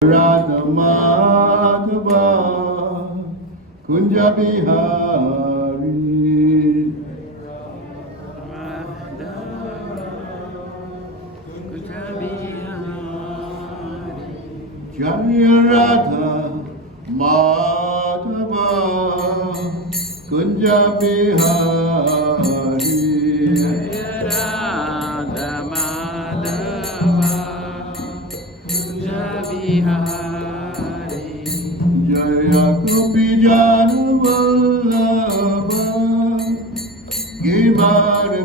Radha Madhava Kunja Bihari Jaya Radha Madhava Kunja Bihari Jaya Gopi Jana Vallabha Girdhari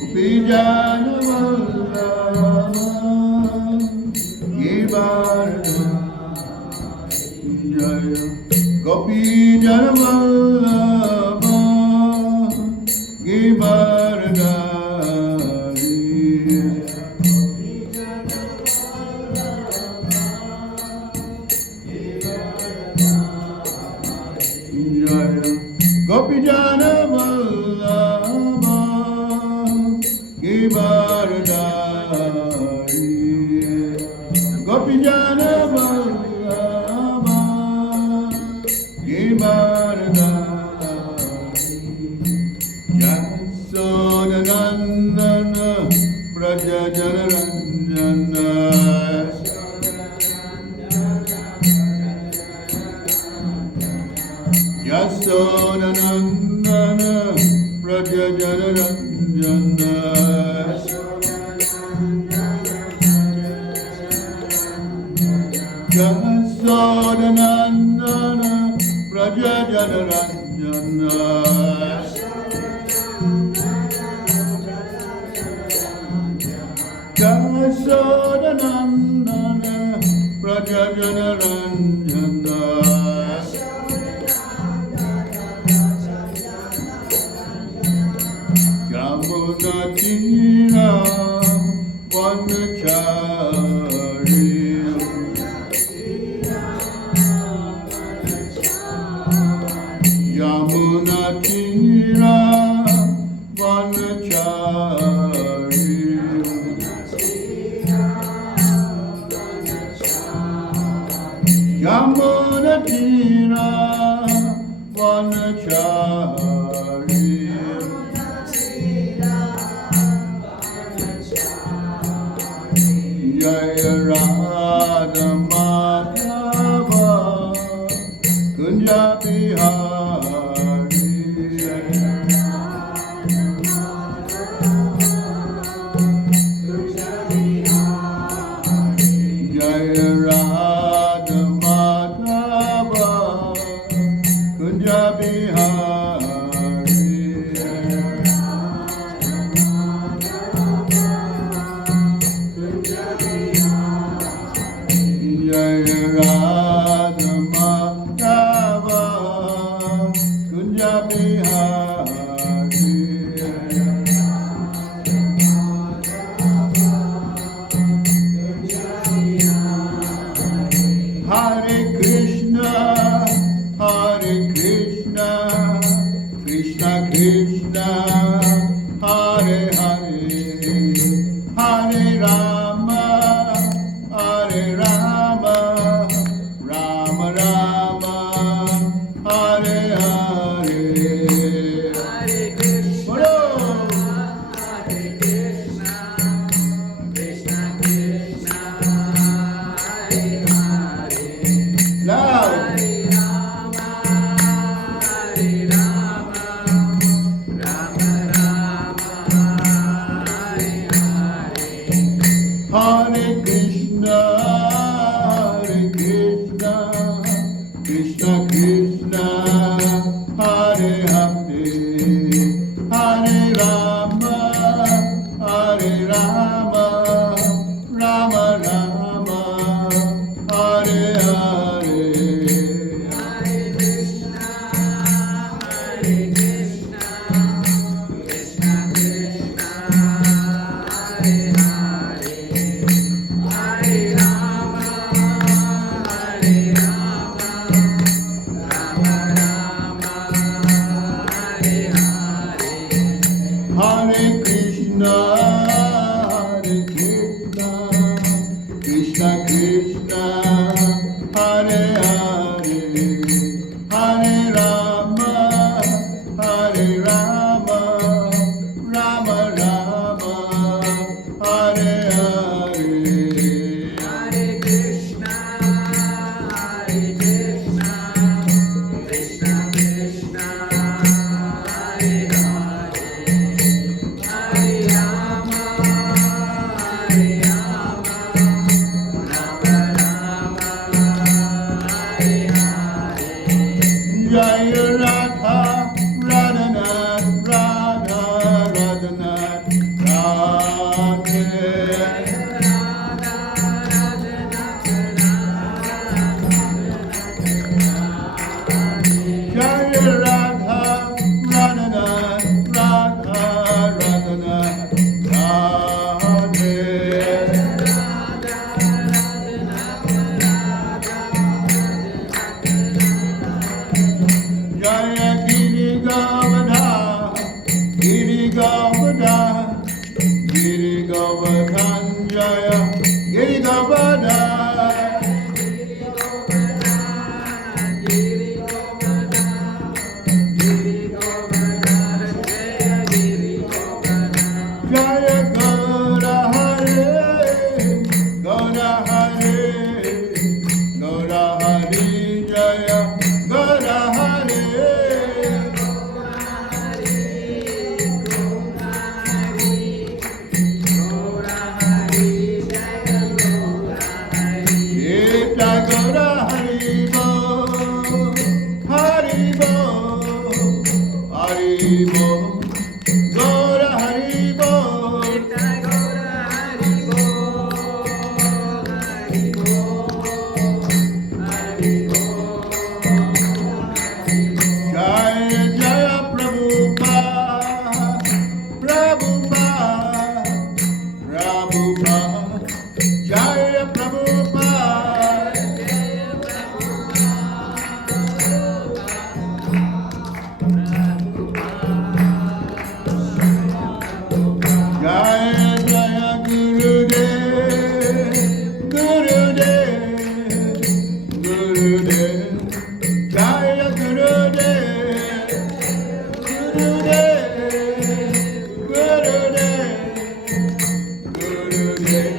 Gopi Jana Vallabha Girdhari Jaya Gopi Jana Vallabha Girdhari Gopi Jana Vallabha Girdhari Gopi Jana Vallabha Girdhari Jaisacinandana Praja Jana Ranjana Jaisacinandana Praja Jana Ranjana Jaisacinandana Praja Jana Ranjana Jaisacinandana Praja Jana Ranjana Yamuna Tira Vanachari Yamuna Tira Vanachari Yamuna Tira Vanachari Jaya Radha Madhava Kunja Bihari Jaya Radha Madhava Kunja Bihari Jaya Radha Madhava Kunja Bihari Hare Krishna Krishna Krishna Hare Hare Hare Rama Rama Rama Hare Hare Hare Krishna, Hare Krishna, Krishna Krishna, Hare Hare, Loud. Hare Rama, Hare Rama, Rama Rama, Hare Hare. Hare Krishna, Krishna Krishna, Hare Hare, Hare Rama, Rama Rama, Hare Hare. Hare Krishna, Hare Krishna, Krishna Krishna, Hare Hare, Hare Rama. Krishna Krishna, Hare Hare, Hare Rama, Hare Rama, Rama Rama, Hare Hare. Hare Krishna, Krishna Krishna, Hare Hare, Hare Rama, Rama Rama, Hare Hare. Jaya Radha, Radhanath, Radha, Radhanath, Radhe. Jaya Radha, Radhanath, Radha, Radhanath, Radhe. Jaya Giri Govardha, Giri Govardha, Giri Govardhan, Jaya Giri Govardha. Jaya Gaura Hare, Gaura Hare, Gaura Hare, Jaya Gaura Hare. Eta Gaura Hari Bo, Hari Bo, Hari Bo, Gaura Hari Bo. Jaya Jaya Prabhupada, Prabhupada, Prabhupada, Jaya Prabhupada. Jaya Jaya Gurudev, Gurudev, Gurudev, Jaya Gurudev, Gurudev, Gurudev, Gurudev,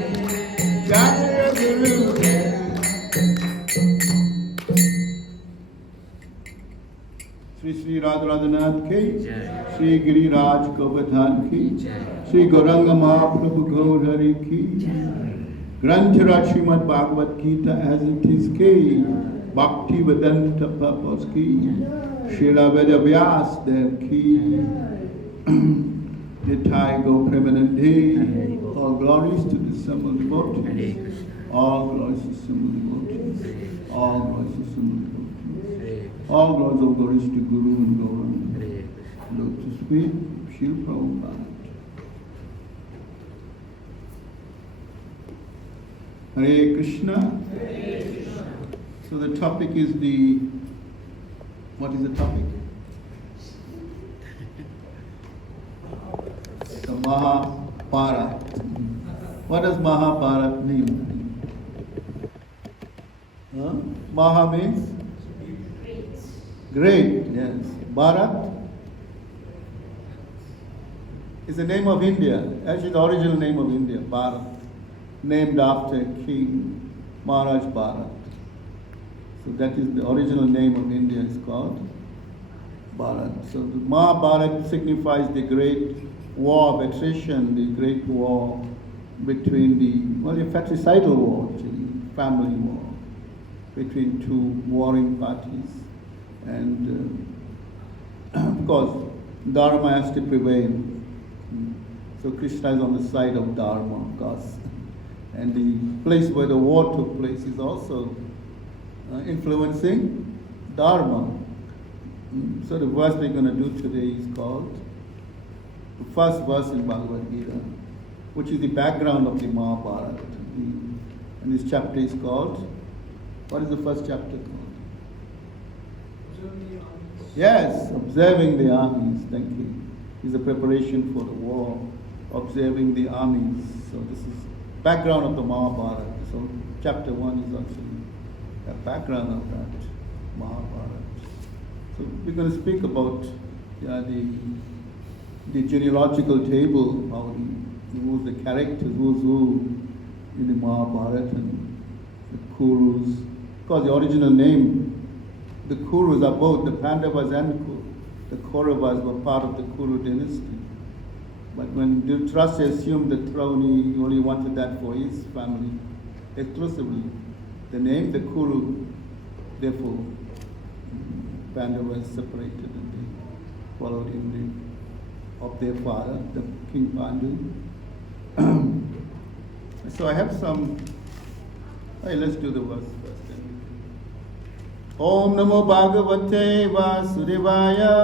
Jaya Gurudev. Sri Sri Radharanath ki, Sri Giriraj Govardhan ki, Sri Gauranga Mahaprabhu Gaur Hari ki, Granthara Srimad Bhagavad Gita as it is ki, Bhakti Vedanta purpose ki, Srila Veda Vyas Dev ki, Nitai Go Premanande, all glories to the Simple devotees, all glories to Simple devotees, all glories to Simple devotees, all glories to Guru and Gauranga. Lotus feet, Srila Prabhupada. Hare Krishna. So the topic is what is the topic? The Mahabharata. What does Mahabharata mean? Huh? Maha means? Great, yes. Bharat is the name of India. Actually, the original name of India, Bharat, named after King Maharaj Bharat. So that is the original name of India is called Bharat. So the Mahabharata signifies the great war of attrition, the great war between a fratricidal war, actually, family war, between two warring parties. And of course, Dharma has to prevail. So Krishna is on the side of Dharma, of course. And the place where the war took place is also influencing Dharma. So the verse we're going to do today is called, the first verse in Bhagavad Gita, which is the background of the Mahabharata. And this chapter is called, what is the first chapter called? Yes, observing the armies, thank you. Is a preparation for the war, observing the armies. So this is background of the Mahabharata. So chapter 1 is actually a background of that Mahabharata. So we're going to speak about the genealogical table, how who's the characters, who's who in the Mahabharata, and the Kurus. Because the original name, the Kurus are both the Pandavas and the Kauravas were part of the Kuru dynasty. But when Dhritarashtra assumed the throne, he only wanted that for his family exclusively. The name, the Kuru, therefore, Pandavas separated and they followed in of their father, the King Pandu. So I have some. Let's do the verse first. Om Namo Bhagavate Vasudevaya.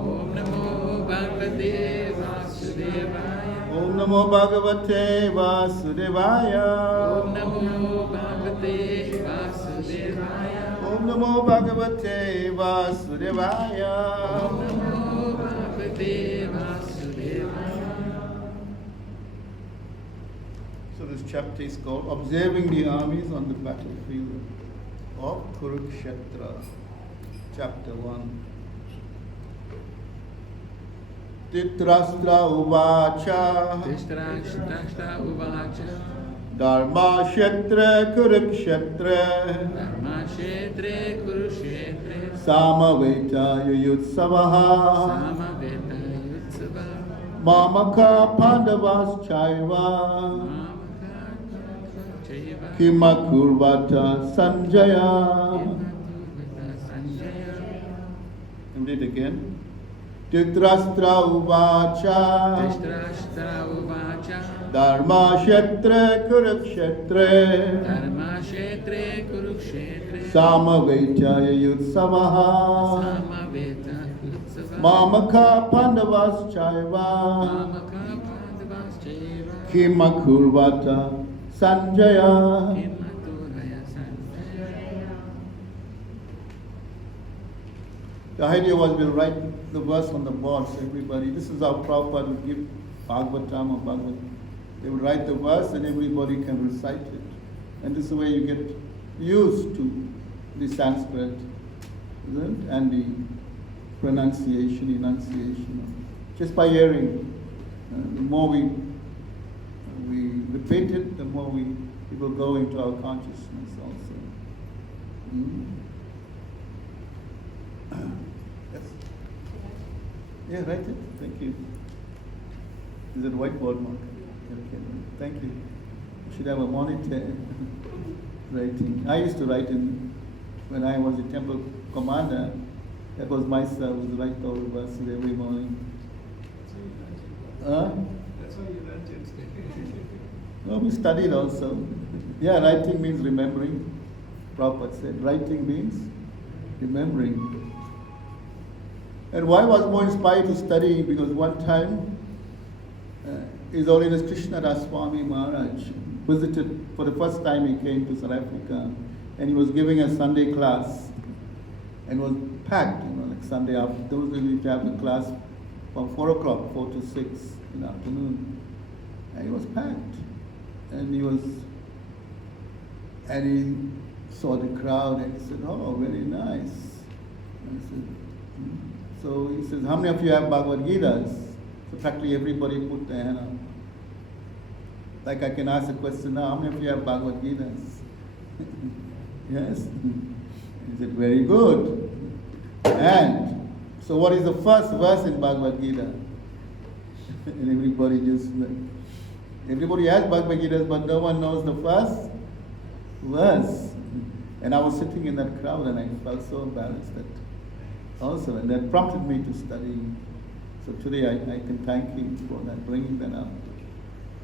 Om Namo Bhagavate Vasudevaya. Om Namo Bhagavate Vasudevaya. Om Namo Bhagavate Vasudevaya. Om Namo Bhagavate Vasudevaya. Om Namo Bhagavate Vasudevaya. So this chapter is called Observing the Armies on the Battlefield of Kurukshetra, chapter 1. Dhritarashtra uvacha Dhritarashtra uvacha. Dharma Kshetra Kurukshetra Dharma Kshetre Kurukshetre. Samaveta Yuyutsavaha Samaveta Yutsava. Mamaka Pandavas Chaiva Kimakurvata Sanjaya. And read again. Dhritarashtra uvacha Dhritarashtra uvacha. Dharma Kshetra Kurukshetra Dharma Kshetre Kurukshetre. Samaveta Yutsavaha Samaveta Yutsava. Mamaka Pandavas Chaiva Mamaka Pandavas Chaiva. Kimakurvata Sanjaya. Kimaturaya Sanjaya. The idea was we'll write the verse on the board, so everybody, this is how Prabhupada would give Bhagavatam or Bhagavad. They would write the verse and everybody can recite it. And this is the way you get used to the Sanskrit, isn't it? And the pronunciation, enunciation. Just by hearing, the more we repeat it, the more it will go into our consciousness also. Yes. Yeah, write it. Thank you. Is it whiteboard marker? Okay. Thank you. You should have a monitor writing. I used to write when I was a temple commander. That was my service, write all the verses every morning. That's why you learned it. No, we studied also. Yeah, writing means remembering. Prabhupada said, writing means remembering. And why I was more inspired to study? Because one time, His Holiness Krishna Das Swami Maharaj visited, for the first time he came to South Africa, and he was giving a Sunday class, and was packed, like Sunday after. Those who used to have the class from 4 o'clock, 4 to 6 in the afternoon. And he was packed. And he saw the crowd and he said, oh, very nice. And I said, So he says, how many of you have Bhagavad Gitas? So practically everybody put their hand up. Like I can ask a question now, how many of you have Bhagavad Gitas? Yes. He said, very good. And so what is the first verse in Bhagavad Gita? And everybody just like, everybody has Bhagavad Gitas, but no one knows the first verse. And I was sitting in that crowd and I felt so embarrassed that also, and that prompted me to study. So today I can thank him for that, bringing that up.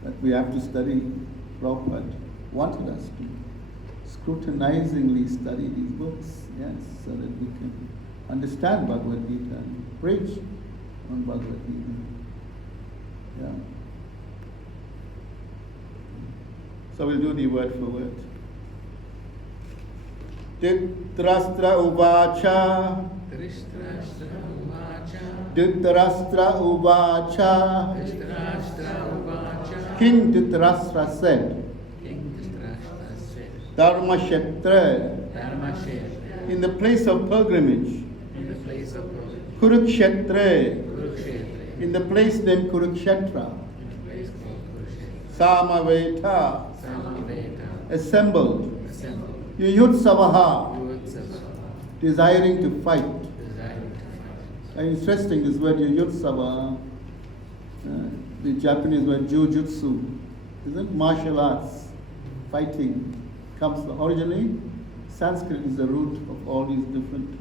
That we have to study. Prabhupada wanted us to scrutinizingly study these books, yes, so that we can understand Bhagavad Gita and preach on Bhagavad Gita. Yeah. So we'll do the word for word. Dhritarashtra uvacha. Dhritarashtra uvacha. Dhritarashtra uvacha. Dhritarashtra uvacha. King Dhritarashtra said. Dharmashetra, Dharmashetra, in the place of pilgrimage. in the place of Kurukshetra, Kurukshetra, in the place named Kurukshetra. in the place called Kurukshetra, Samaveta, Samaveta, assembled. assembled, Yuyutsavaha, Yuvatsava, desiring to fight. desiring to fight. Very interesting, this word Yuyutsava, the Japanese word Jujutsu, isn't martial arts, fighting, comes originally, Sanskrit is the root of all these different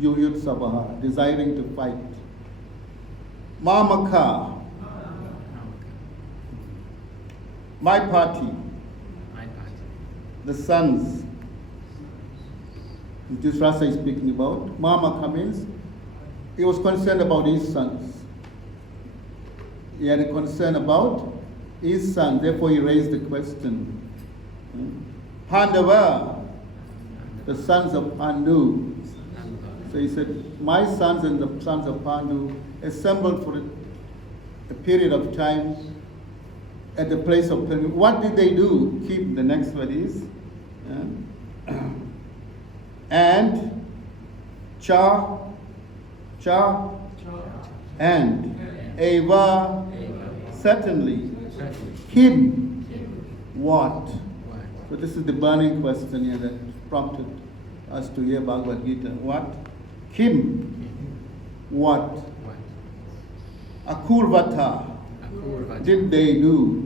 Yuyutsavaha, desiring to fight. Mamaka, my party, My party. the sons. Dhritarashtra is speaking about. Mamaka means he was concerned about his sons. He had a concern about his son, therefore he raised the question. Pandava, the sons of Pandu. So he said, my sons and the sons of Pandu assembled for a period of time at the place of pilgrimage. What did they do? Keep the next word is. And cha, and eva, certainly, him, what? So this is the burning question here that prompted us to hear Bhagavad Gita. What? Him, what? What? Akurvata, Akurvata, did they do?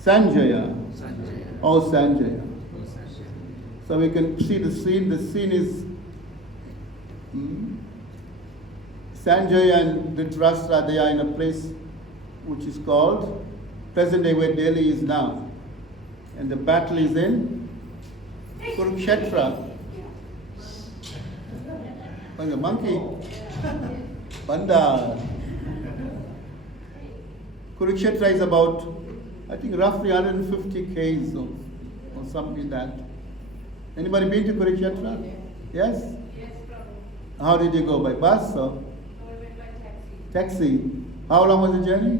Sanjaya, Sanjaya, oh Sanjaya. O Sanjaya. So we can see the scene. The scene is Sanjay and Dhritarashtra, they are in a place which is called present day where Delhi is now. And the battle is in Kurukshetra. Oh, the monkey. Panda. Kurukshetra is about, I think, roughly 150 k's or something like that. Anybody been to Kurukshetra? Yes? Yes, Prabhu. How did you go? By bus or We went by taxi. taxi? How long was the journey?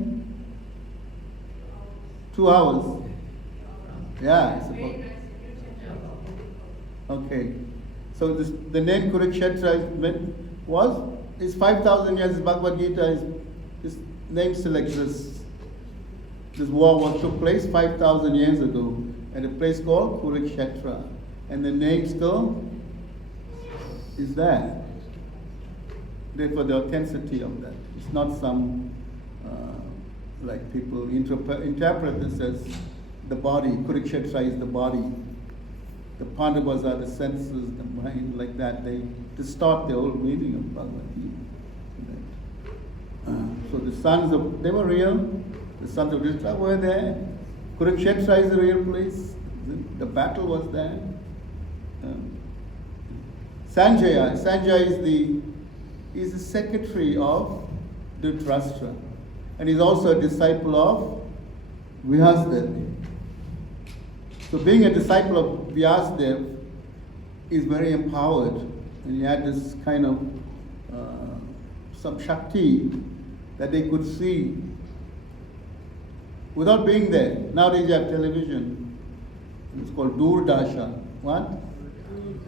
2 hours. Yeah, it's Very about. nice. Okay. So the name Kurukshetra is 5,000 years. Bhagavad Gita this name still exists. This war took place 5,000 years ago at a place called Kurukshetra, and the name still is there. Therefore, the authenticity of that. It's not some like people interpret this as the body. Kurukshetra is the body. The Pandavas are the senses, the mind, like that. They distort the whole meaning of Bhagavad Gita. So the sons of, they were real. The sons of Dhritarashtra were there. Kurukshetra is a real place. The battle was there. Sanjaya is the secretary of Dhritarashtra, and he's also a disciple of Vyasdev. So being a disciple of Vyasdev is very empowered, and he had this kind of some Shakti that they could see without being there. Nowadays you have television. It's called Doordarshan. What?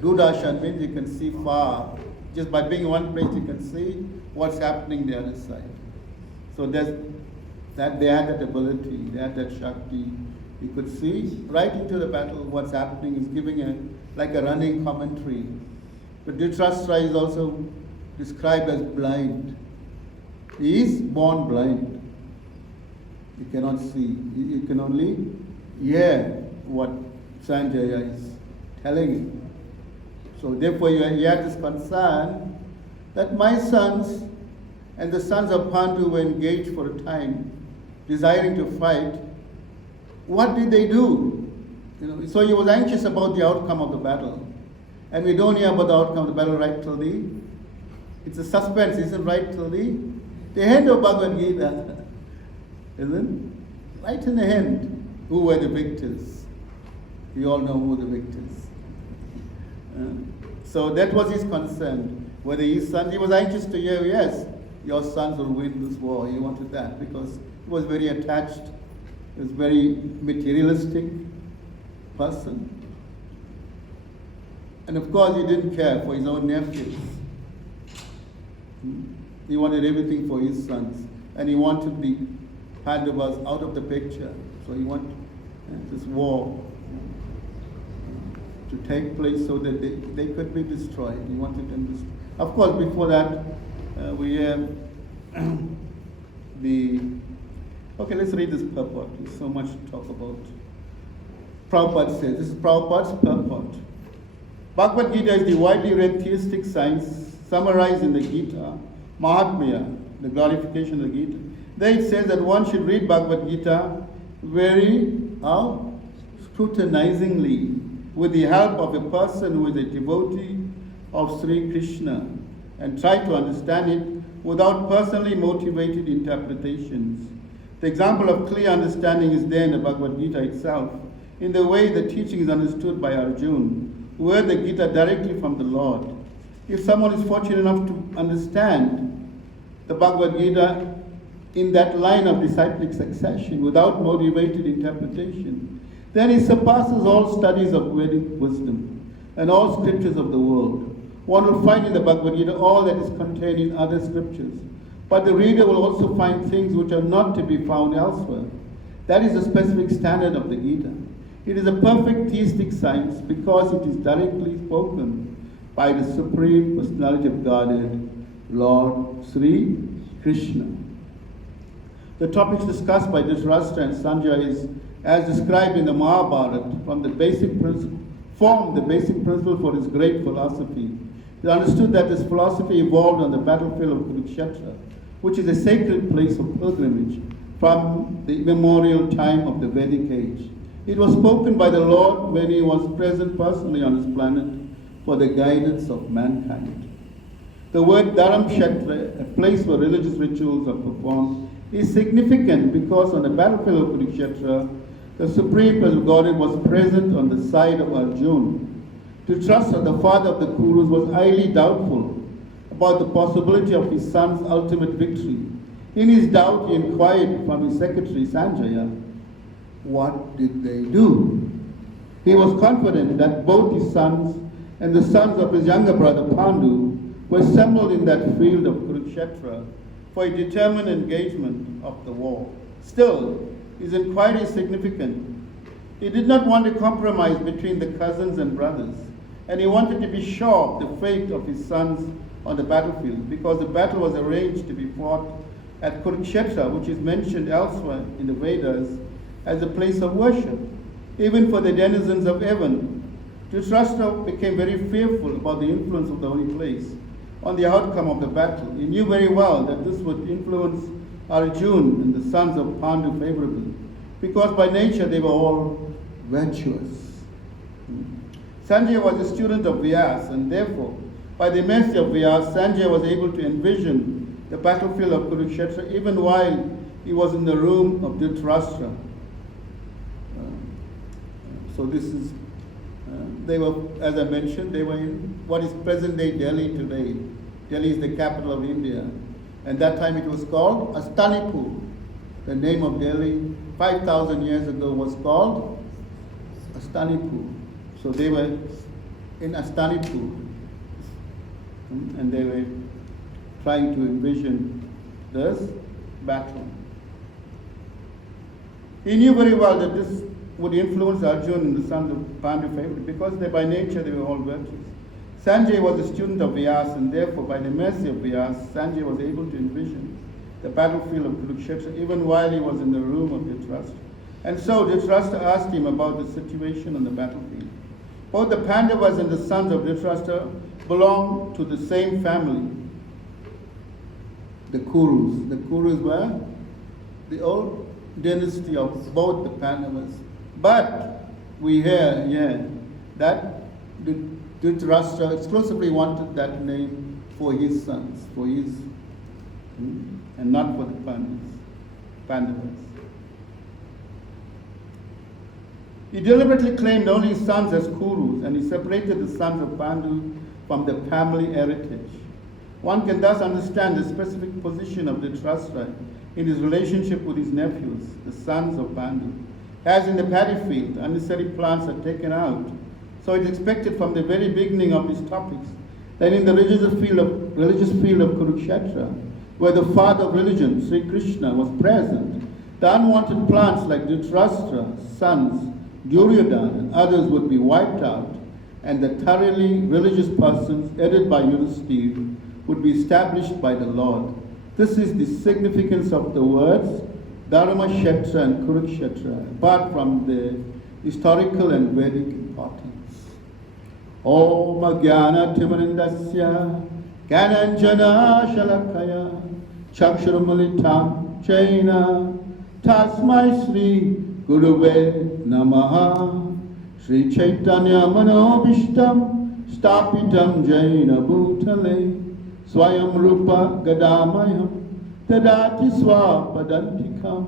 Doordarshan means you can see far. Just by being in one place you can see what's happening the other side. So they had that ability, they had that Shakti. You could see right into the battle what's happening. He's giving like a running commentary. But Dhritarashtra is also described as blind. He is born blind. He cannot see. He can only hear what Sanjaya is telling him. So therefore he had this concern that my sons and the sons of Pandu were engaged for a time, desiring to fight. What did they do? So he was anxious about the outcome of the battle. And we don't hear about the outcome of the battle right till it's a suspense, isn't right till the end of Bhagavad Gita. Isn't? Right in the end, who were the victors? We all know who the victors. So that was his concern. Whether his sons, he was anxious to hear, yes, your sons will win this war. He wanted that because he was very attached He was very materialistic person. And of course, he didn't care for his own nephews. He wanted everything for his sons. And he wanted the Pandavas out of the picture. So he wanted this war to take place so that they could be destroyed. He wanted them destroyed. Of course, before that, we have okay, let's read this purport. There's so much to talk about. Prabhupada says, this is Prabhupada's purport. Bhagavad Gita is the widely read theistic science summarized in the Gita, Mahatmya, the glorification of the Gita. There it says that one should read Bhagavad Gita very scrutinizingly with the help of a person who is a devotee of Sri Krishna and try to understand it without personally motivated interpretations. The example of clear understanding is there in the Bhagavad Gita itself, in the way the teaching is understood by Arjuna, who heard the Gita directly from the Lord. If someone is fortunate enough to understand the Bhagavad Gita in that line of disciplic succession without motivated interpretation, then he surpasses all studies of Vedic wisdom and all scriptures of the world. One will find in the Bhagavad Gita all that is contained in other scriptures, but the reader will also find things which are not to be found elsewhere. That is the specific standard of the Gita. It is a perfect theistic science because it is directly spoken by the Supreme Personality of Godhead, Lord Sri Krishna. The topics discussed by Dhritarashtra and Sanjaya is, as described in the Mahabharata, form the basic principle for his great philosophy. It is understood that this philosophy evolved on the battlefield of Kurukshetra, which is a sacred place of pilgrimage from the immemorial time of the Vedic age. It was spoken by the Lord when he was present personally on his planet for the guidance of mankind. The word Dharamkshetra, a place where religious rituals are performed, is significant because on the battlefield of Kurukshetra, the Supreme Personality of Godhead was present on the side of Arjuna. Dhritarashtra, the father of the Kurus, was highly doubtful about the possibility of his son's ultimate victory. In his doubt, he inquired from his secretary Sanjaya, what did they do? He was confident that both his sons and the sons of his younger brother Pandu were assembled in that field of Kurukshetra for a determined engagement of the war. Still, his inquiry is significant. He did not want to compromise between the cousins and brothers, and he wanted to be sure of the fate of his sons on the battlefield, because the battle was arranged to be fought at Kurukshetra, which is mentioned elsewhere in the Vedas as a place of worship, even for the denizens of heaven. Dhritarashtra became very fearful about the influence of the holy place on the outcome of the battle. He knew very well that this would influence Arjuna and the sons of Pandu favorably, because by nature they were all virtuous. Sanjaya was a student of Vyasa, and therefore, by the mercy of Vyasa, Sanjaya was able to envision the battlefield of Kurukshetra even while he was in the room of Dhritarashtra. So this is, they were, as I mentioned, they were in what is present-day Delhi today. Delhi is the capital of India. And that time it was called Astanipur. The name of Delhi 5,000 years ago was called Astanipur. So they were in Astanipur. And they were trying to envision this battle. He knew very well that this would influence Arjuna and the sons of Pandu favorite, because by nature they were all virtuous. Sanjaya was a student of Vyasa, and therefore by the mercy of Vyasa, Sanjaya was able to envision the battlefield of Kurukshetra even while he was in the room of Dhritarashtra. And so Dhritarashtra asked him about the situation on the battlefield. Both the Pandavas and the sons of Dhritarashtra belonged to the same family, the Kurus. The Kurus were the old dynasty of both the Pandavas. But we hear that Dhritarashtra exclusively wanted that name for his sons, and not for the Pandavas. He deliberately claimed only his sons as Kurus, and he separated the sons of Pandu from the family heritage. One can thus understand the specific position of Dhritarashtra in his relationship with his nephews, the sons of Pandu. As in the paddy field, unnecessary plants are taken out. So it is expected from the very beginning of these topics that in the religious field of Kurukshetra, where the father of religion, Sri Krishna, was present, the unwanted plants like Dhritarashtra's sons, Duryodhana, and others would be wiped out, and the thoroughly religious persons, headed by Yudhisthira, would be established by the Lord. This is the significance of the words Dharma Kshetra and Kurukshetra, apart from the historical and Vedic importance. Om Jnana Timarindasya Gyananjana Shalakaya Chakshurumalitam Jaina Tasmai Sri Guruve Namaha Sri Chaitanya Manobishtam Stapitam Jaina Bhutale Swayam Rupa Gadamayam Tadati Swapadantikam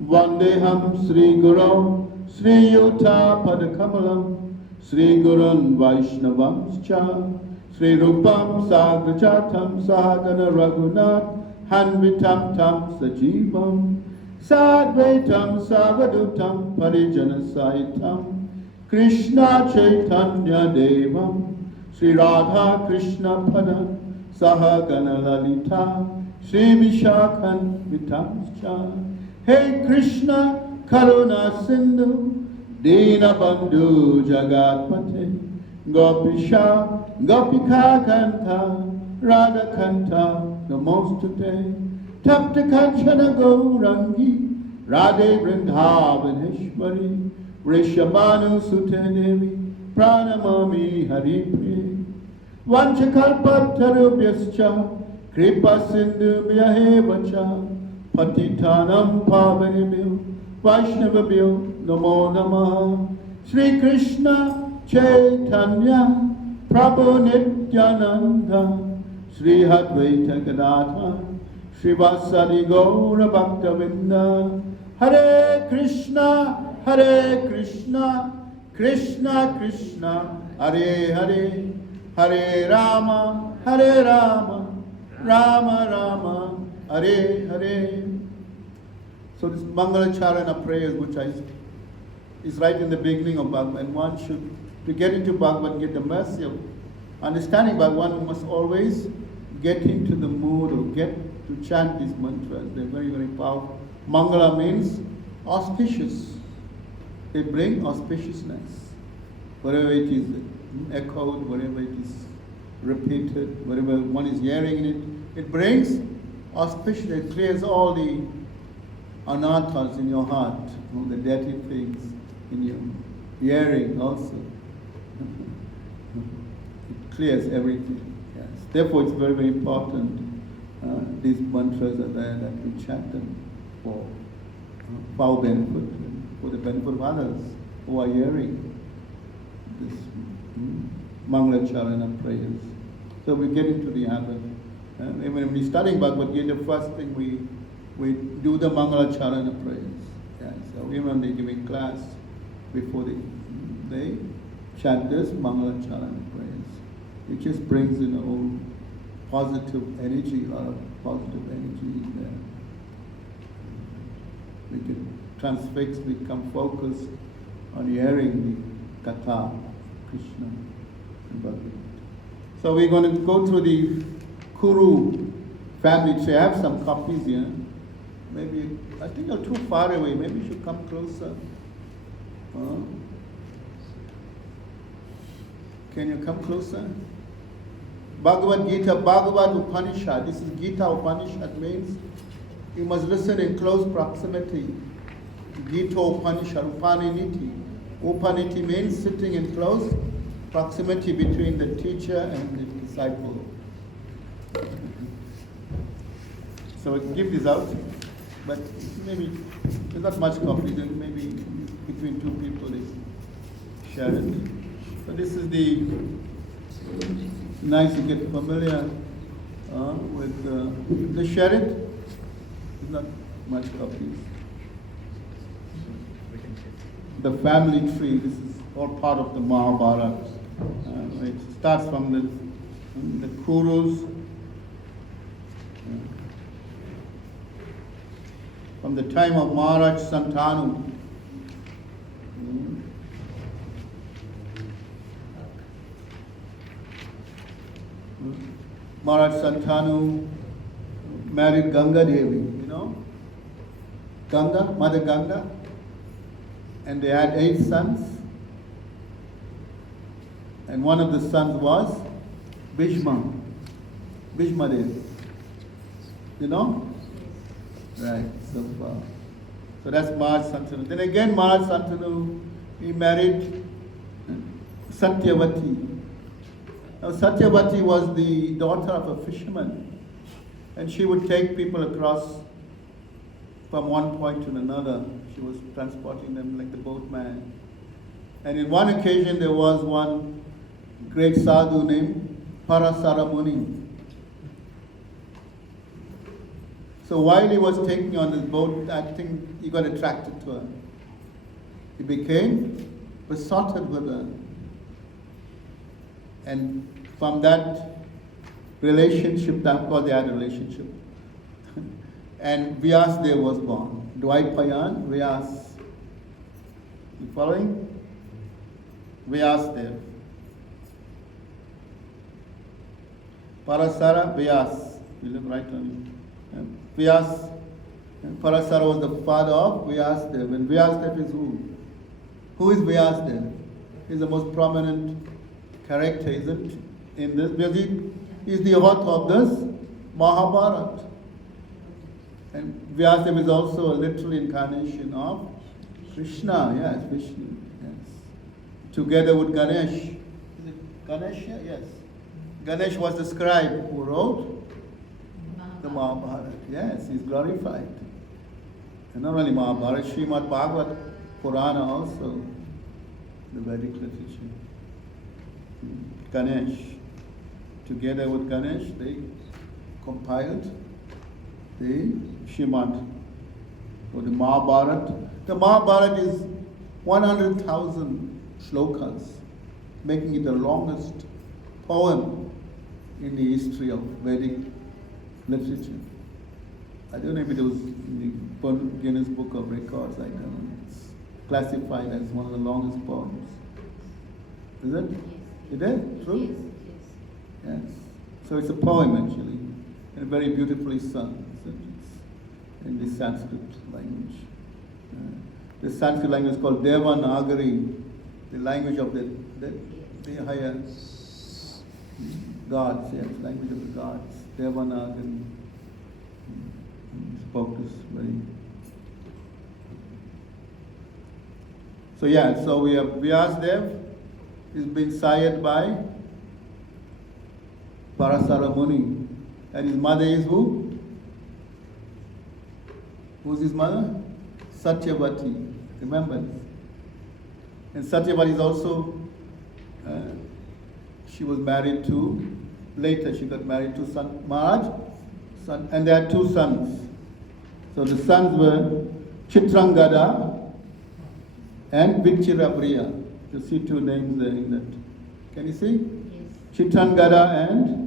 Vandeham Sri Guru Sri Yuta Padakamalam Sri Gurun Vaishnavamscha Sri Rupam Sagrajatam Sahagana Raghunath Hanvitam Tam Sajivam Sadvaitam Savadutam Parijana Saitam Krishna Chaitanya Devam Sri Radha Krishna Pada Sahagana Lalita Sri Vishakhan Vitamscha Hey Krishna Karuna Sindhu Dina Bandhu Jagatpate Gopisha Gopika Kanta Radha Kanta Namostute Tapta Kanchana Gaurangi Radhe Vrindavaneshwari Rishabhanu Sute Devi Pranamami Hari Priya Vanchakalpatarubhyascha Kripa Sindhu Vyahevacha Patitanam Pavanibhyo Vaishnavabhyo Namo Namaha Sri Krishna Chaitanya Prabhu Nityananda Sri Advaita Gadadhar Sri Vasari Gaura Bhaktavinda Hare Krishna Krishna Krishna Hare Hare Hare Rama Rama Rama Hare Hare. So this Mangalacharana prayers, which is right in the beginning of Bhagavad, and one should, to get into Bhagavad, get the mercy of understanding Bhagavad, one must always get into the mood or get to chant these mantras. They're very, very powerful. Mangala means auspicious. They bring auspiciousness. Wherever it is echoed, wherever it is repeated, wherever one is hearing it, it brings auspicious. It clears all the anathas in your heart, the dirty things in your hearing also. It clears everything. Yes. Therefore, it's very, very important. These mantras are there that we chant them for our benefit, for the benefit of others who are hearing this Mangalacharana prayers. So we get into the habit. When we're studying Bhagavad Gita, the first thing we do the Mangalacharana prayers. Yeah, so even when they're giving class, before they chant this Mangalacharana prayers. It just brings in a whole positive energy, a lot of positive energy in there. We can transfix, we become focused on hearing the Katha, Krishna and Bhagavad. So we're going to go through the Kuru family tree. I have some copies here. Maybe, I think you're too far away. Maybe you should come closer. Can you come closer? Bhagavad Gita, Bhagavad Upanishad. This is Gita Upanishad means you must listen in close proximity. Gita Upanishad, Upaniniti. Upaniti means sitting in close proximity between the teacher and the disciple. So give this out, but maybe there's not much copy, then maybe between two people they share it. But this is the nice to get familiar with the share it. There's not much copies. The family tree, this is all part of the Mahabharata. It starts from the Kurus. from the time of Maharaj Santanu. Maharaj Santanu married Ganga Devi, you know? Ganga, Mother Ganga. And they had 8 sons. And one of the sons was Bhishma. Bhishma Devi. You know? Right, so far. So that's Maharaj Santanu. Then again Maharaj Santanu, he married Satyavati. Now Satyavati was the daughter of a fisherman, and she would take people across from one point to another. She was transporting them like the boatman. And in one occasion there was one great sadhu named Parasara Muni. So while he was taking on this boat, I think he got attracted to her. He became besotted with her. And from that relationship, of course they had a relationship. And Vyasdev was born. Dvaipayan, Vyas. You following? Vyasdev. Parasara, Vyas. You look right on you. Vyas. Parasara was the father of Vyasdev. And Vyasdev is who? Who is Vyasdev? He's the most prominent character, isn't he? In this, because he is the author of this Mahabharata. And Vyasadeva is also a literal incarnation of Krishna, yes, Vishnu, yes. Together with Ganesh. Is it Ganesh? Yes. Ganesh was the scribe who wrote the Mahabharata. Yes, he's glorified. And not only Mahabharata, Srimad Bhagavad Purana also, the Vedic literature. Ganesh. Together with Ganesh, they compiled the Srimad or the Mahabharata. The Mahabharata is 100,000 shlokas, making it the longest poem in the history of Vedic literature. I don't know if it was in the Guinness Book of Records, I don't know. It's classified as one of the longest poems. Is it? It is? True? Yes. So it's a poem actually, and very beautifully sung in the Sanskrit language. The Sanskrit language is called Devanagari, the language of the higher gods, yes, language of the gods. Devanagari. Spoke this very. So yeah, so we have Vyasadeva is being sired by Parasara Muni. And his mother is who? Who's his mother? Satyavati. Remember this. And Satyavati is also, she was married to, later she got married to Maharaj, and they had 2 sons. So the sons were Chitrangada and Vichirapriya. You see 2 names there in that. Can you see? Yes. Chitrangada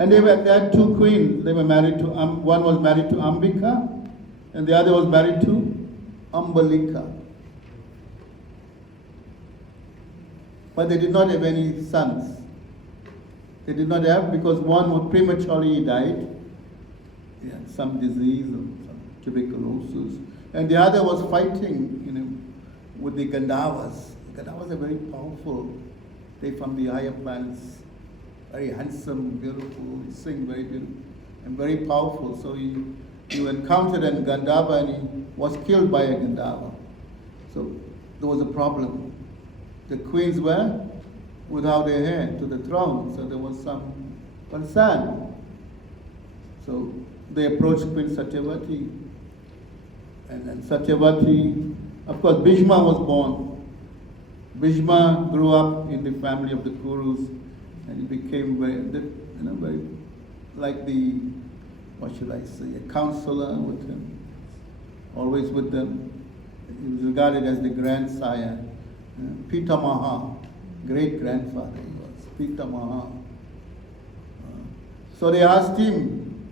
and they had 2 queens. They were married to, one was married to Ambika and the other was married to Ambalika. But they did not have any sons. They did not have, because one was prematurely died. He had some disease or some tuberculosis. And the other was fighting, with the Gandhavas. The Gandhavas are very powerful. They from the higher planets. Very handsome, beautiful, sing very beautiful, and very powerful. So he encountered a Gandhava and he was killed by a Gandhava. So there was a problem. The queens were without their heir to the throne, so there was some concern. So they approached Queen Satyavati, and Satyavati, of course, Bhishma was born. Bhishma grew up in the family of the Kurus, and he became very, like the, what should I say, a counselor with him, always with them. He was regarded as the grandsire, Pitamaha, great grandfather he was, Pitamaha. So they asked him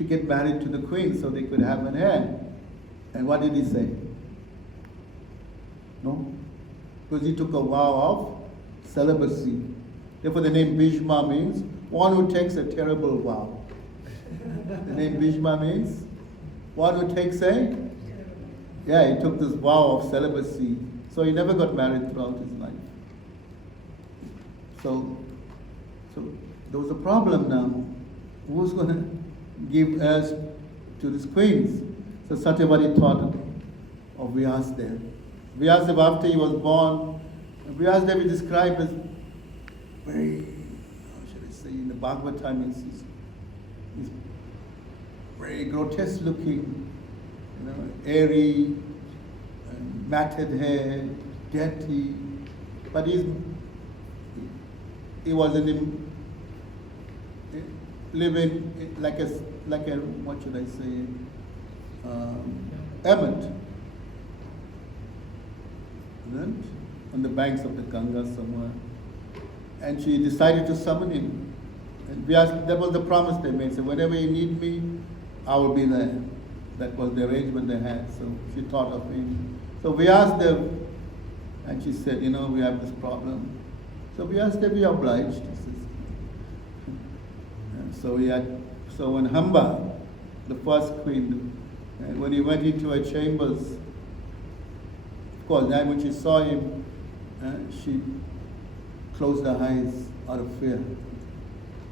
to get married to the queen so they could have an heir. And what did he say? No? Because he took a vow of celibacy. Therefore the name Bhishma means one who takes a terrible vow. The name Bhishma means one who takes a, yeah, he took this vow of celibacy. So he never got married throughout his life. So there was a problem now. Who's going to give heirs to these queens? So Satyavati thought of Vyasdev. Vyasdev, after he was born, Vyasdev is described as very, how should I say, in the Bhagavatam, he's very grotesque looking, airy, matted hair, dirty, but he was living like a what should I say, hermit, on the banks of the Ganga somewhere, and she decided to summon him. And that was the promise they made. So whenever you need me, I will be there. That was the arrangement they had. So she thought of him. So we asked them, and she said, we have this problem. So we asked them, we are obliged. He says, so when Hamba, the first queen, when he went into her chambers, of course, then when she saw him, she closed her eyes out of fear.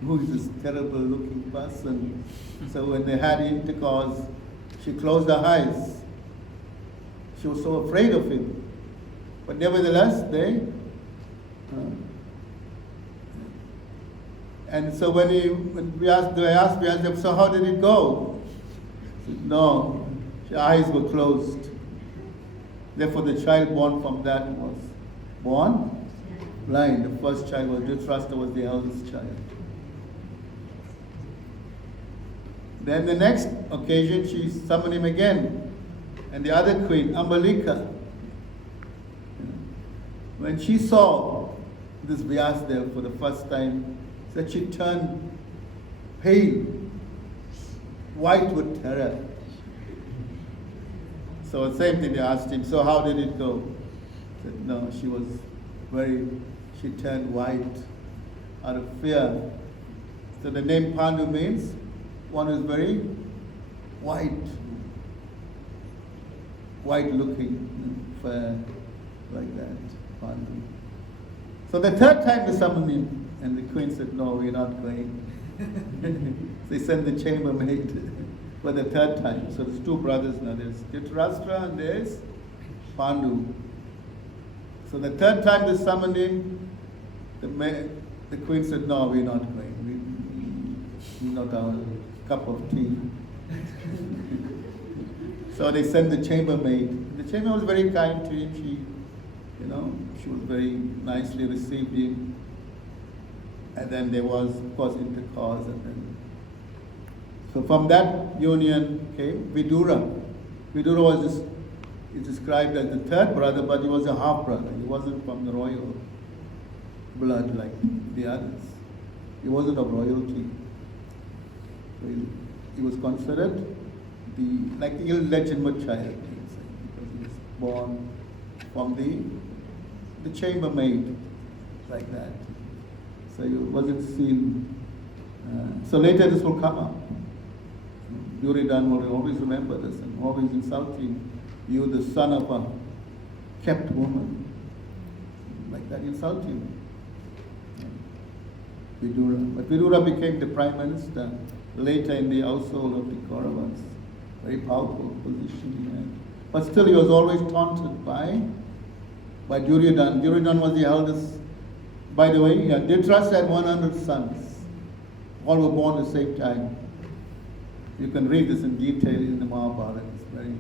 Who is this terrible looking person? So when they had intercourse, she closed her eyes. She was so afraid of him. But nevertheless, and so when we asked him, so how did it go? He said, no, her eyes were closed. Therefore the child born from that was born blind. The first child was Dhritarashtra, was the eldest child. Then the next occasion she summoned him again. And the other queen, Ambalika, when she saw this Vyasdev for the first time, said she turned pale, white with terror. So the same thing they asked him, so how did it go? He said, no, she turned white out of fear. So the name Pandu means one who is very white looking, fair, like that, Pandu. So the third time they summoned him, and the queen said, no, we're not going. They sent the chambermaid for the third time. So there's two brothers now. There's Dhritarashtra and there's Pandu. So the third time they summoned him, the queen said, no, we're not going. We're not our cup of tea. So they sent the chambermaid. The chambermaid was very kind to him. She was very nicely received him. And then there was, of course, intercourse. So from that union came Vidura. Vidura is described as the third brother, but he was a half brother. He wasn't from the royal blood like the others. He wasn't of royalty. So he was considered the illegitimate child, because he was born from the chambermaid, like that. So he wasn't seen. So later this will come up. Durban will always remember this and always insulting you, the son of a kept woman. Like that, insult you. Vidura. But Vidura became the prime minister later in the household of the Kauravas. Very powerful position he had. But still he was always taunted by Durban. Durban was the eldest. By the way, Dhritarashtra had 100 sons. All were born at the same time. You can read this in detail in the Mahabharata. It's a very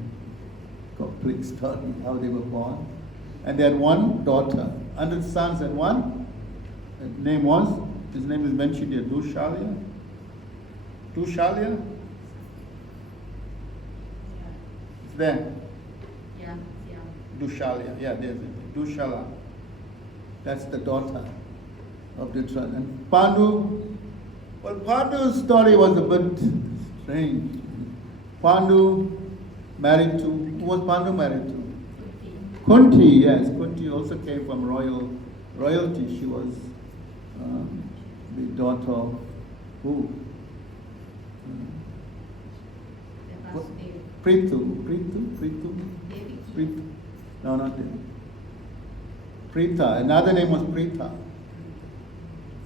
complete story how they were born. And they had one daughter, 100 sons and one. His name is mentioned here, Dushalya. Dushalya? It's there. Yeah. Dushalya, yeah, there's it. Dushala. That's the daughter of Dhritarashtra. And Pandu, well, Pandu's story was a bit Strange. Pandu married to, who was Pandu married to? Kunti, yes. Kunti also came from royalty. She was the daughter of who? Prithu. No, not Devi. Pritha. Another name was Pritha.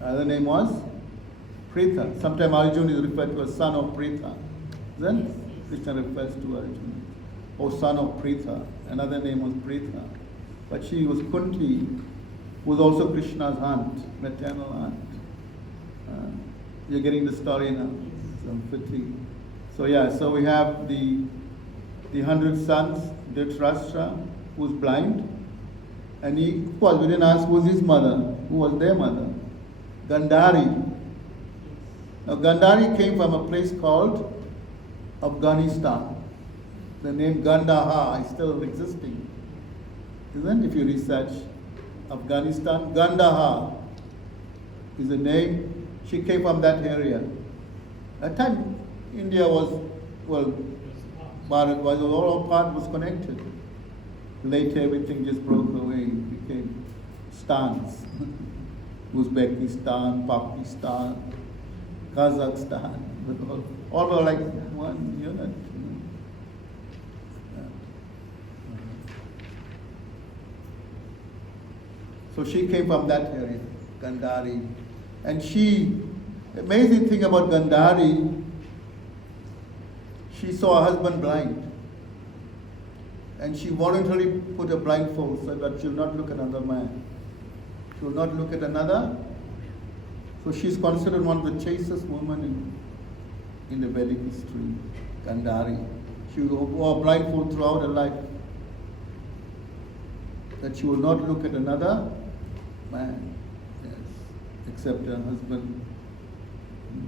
Another name was Pritha. Sometimes Arjuna is referred to as son of Pritha. Then Krishna refers to Arjuna. Oh, son of Pritha. Another name was Pritha. But she was Kunti, who was also Krishna's aunt, maternal aunt. You're getting the story now. So fitting. So yeah, so we have the 100 sons, Dhritarashtra, who's blind. And he, of course, we didn't ask who's his mother, who was their mother. Gandhari. Now Gandhari came from a place called Afghanistan. The name Gandaha is still existing. Isn't it? If you research Afghanistan, Gandaha is a name. She came from that area. At that time, India was, well, Bharat was, all part was connected. Later, everything just broke away, became stans. Uzbekistan, Pakistan, Kazakhstan, all were like one unit. So she came from that area, Gandhari. And amazing thing about Gandhari, she saw her husband blind. And she voluntarily put a blindfold so that she will not look at another man. She will not look at another. So she's considered one of the chastest women in the Vedic history, Gandhari. She wore a blindfold throughout her life. That she will not look at another man, yes, except her husband,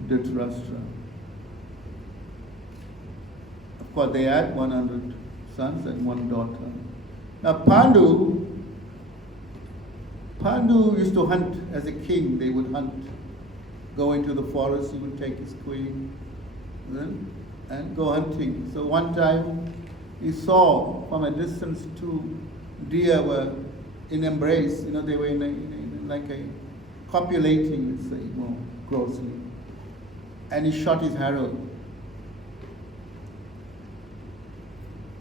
Dhritarashtra. Of course, they had 100 sons and one daughter. Now Pandu used to hunt as a king. They would hunt, go into the forest. He would take his queen, and go hunting. So one time, he saw from a distance 2 deer were in embrace. They were in like a copulating, let's say, more grossly. And he shot his arrow.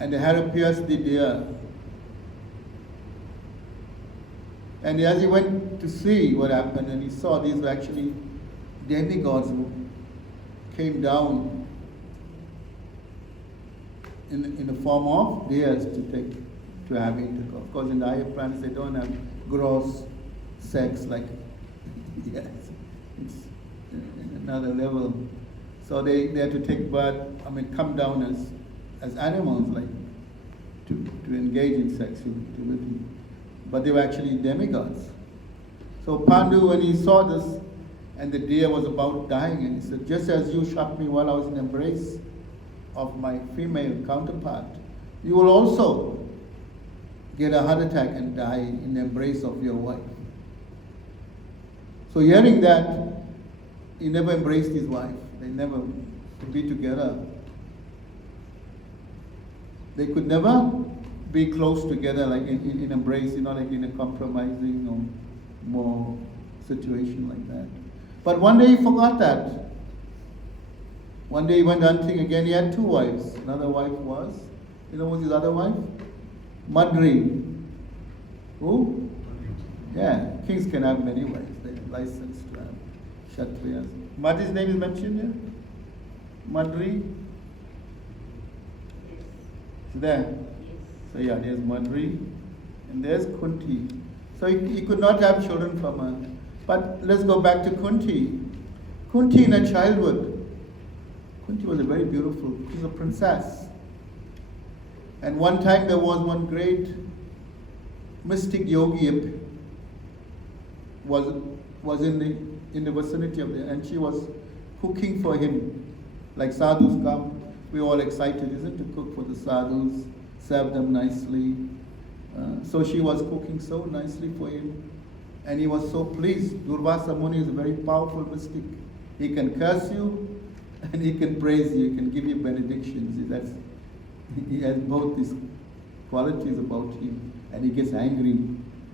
And the arrow pierced the deer. And as he went to see what happened, and he saw these were actually demigods who came down in the form of deers to have intercourse. Of course, in the higher planets, they don't have gross sex like, yes, it's another level. So they had to take birth, come down as animals, like to engage in sexual activity. But they were actually demigods. So Pandu, when he saw this, and the deer was about dying, and he said, just as you shot me while I was in embrace of my female counterpart, you will also get a heart attack and die in the embrace of your wife. So hearing that, he never embraced his wife. They never could be together. They could never be close together, like in embrace, like in a compromising or more situation like that. But one day he forgot that. One day he went hunting again. He had 2 wives. Another wife was, what was his other wife? Madri. Who? Yeah, kings can have many wives. They're licensed to have Kshatriyas. Madri's name is mentioned here? Madri? Is there? So yeah, there's Madri and there's Kunti. So he could not have children from her. But let's go back to Kunti. Kunti in her childhood, Kunti was a very beautiful, she was a princess. And one time there was one great mystic yogi was in the vicinity of there, and she was cooking for him. Like sadhus come, we're all excited, isn't it, to cook for the sadhus, serve them nicely. So she was cooking so nicely for him, and he was so pleased. Durvasa Muni is a very powerful mystic. He can curse you, and he can praise you, he can give you benedictions. He has both these qualities about him, and he gets angry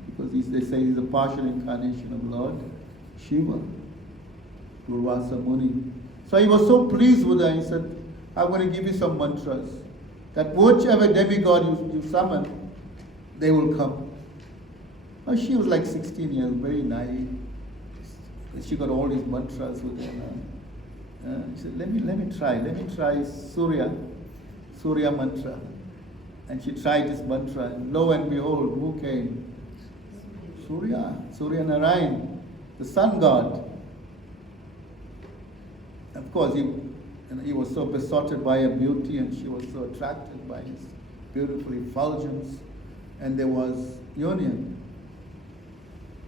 because they say he's a partial incarnation of Lord Shiva, Durvasa Muni. So he was so pleased with her, he said, I'm going to give you some mantras, that whichever demigod you summon, they will come. Now she was like 16 years, very naive. She got all these mantras with her. She said, let me try Surya mantra. And she tried this mantra, and lo and behold, who came? Surya Narayan, the sun god. Of course, he was so besotted by her beauty, and she was so attracted by his beautiful effulgence, and there was union.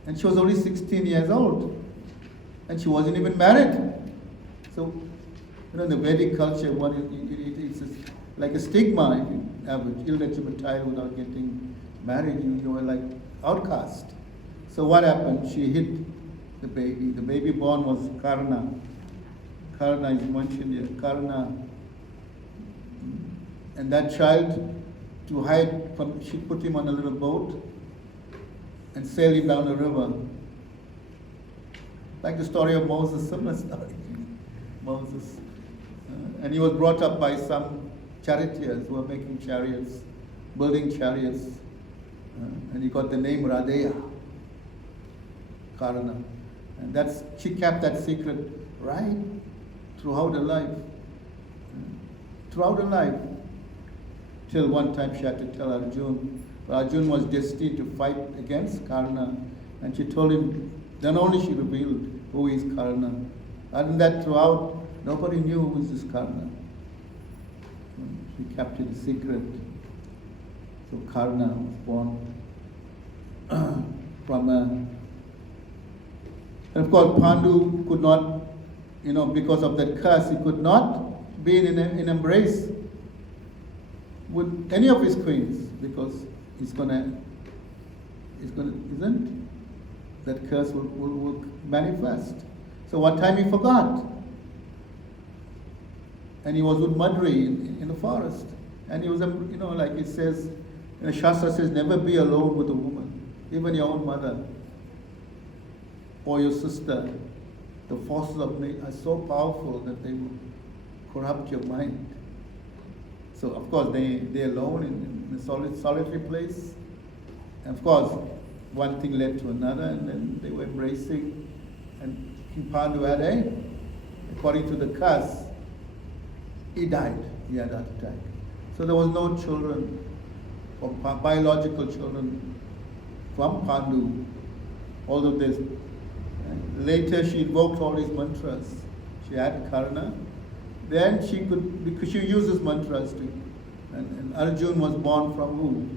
And she was only 16 years old, and she wasn't even married. So, in the Vedic culture, it's like a stigma. If you have an illegitimate child without getting married, you were like outcast. So what happened? She hid the baby. The baby born was Karna. Karna is mentioned here. Karna. And that child, to hide from, she put him on a little boat and sailed him down the river. Like the story of Moses, similar story. Moses. And he was brought up by some charioteers who were making chariots, building chariots. And he got the name Radeya, Karna. And she kept that secret right throughout her life. Throughout her life. Till one time she had to tell Arjun. Arjun was destined to fight against Karna. And she told him, then only she revealed who is Karna. Other than that, throughout, nobody knew who is this Karna. She kept it a secret. So Karna was born from a... And of course, Pandu could not, because of that curse, he could not be in embrace with any of his queens, because that curse will manifest. So one time he forgot. And he was with Madri in the forest. And he was, like it says, Shastra says, never be alone with a woman, even your own mother or your sister. The forces of nature are so powerful that they will corrupt your mind. So of course they're alone in a solitary place. And of course, one thing led to another, and then they were embracing. And King Pandu had according to the curse, he died. He had a heart attack. So there was no children, or biological children from Pandu. Although there's, later she invoked all these mantras. She had Karna. Then she could, because she uses mantras too. And Arjun was born from who?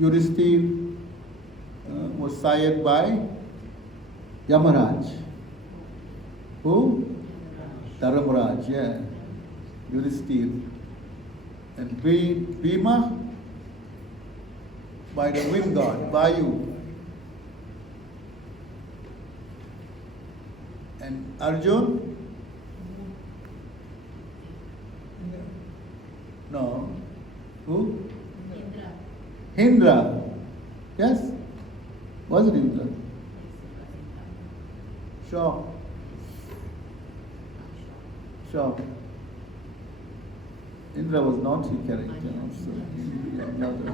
Yudhishthir was sired by Yamaraj. Who? Dharamraj, yeah. Yudhishthir. And Bhima by the wind god, Vayu. And Arjun? No. Who? Indra. Yes? Was it Indra? Sure. Indra was naughty character also. Another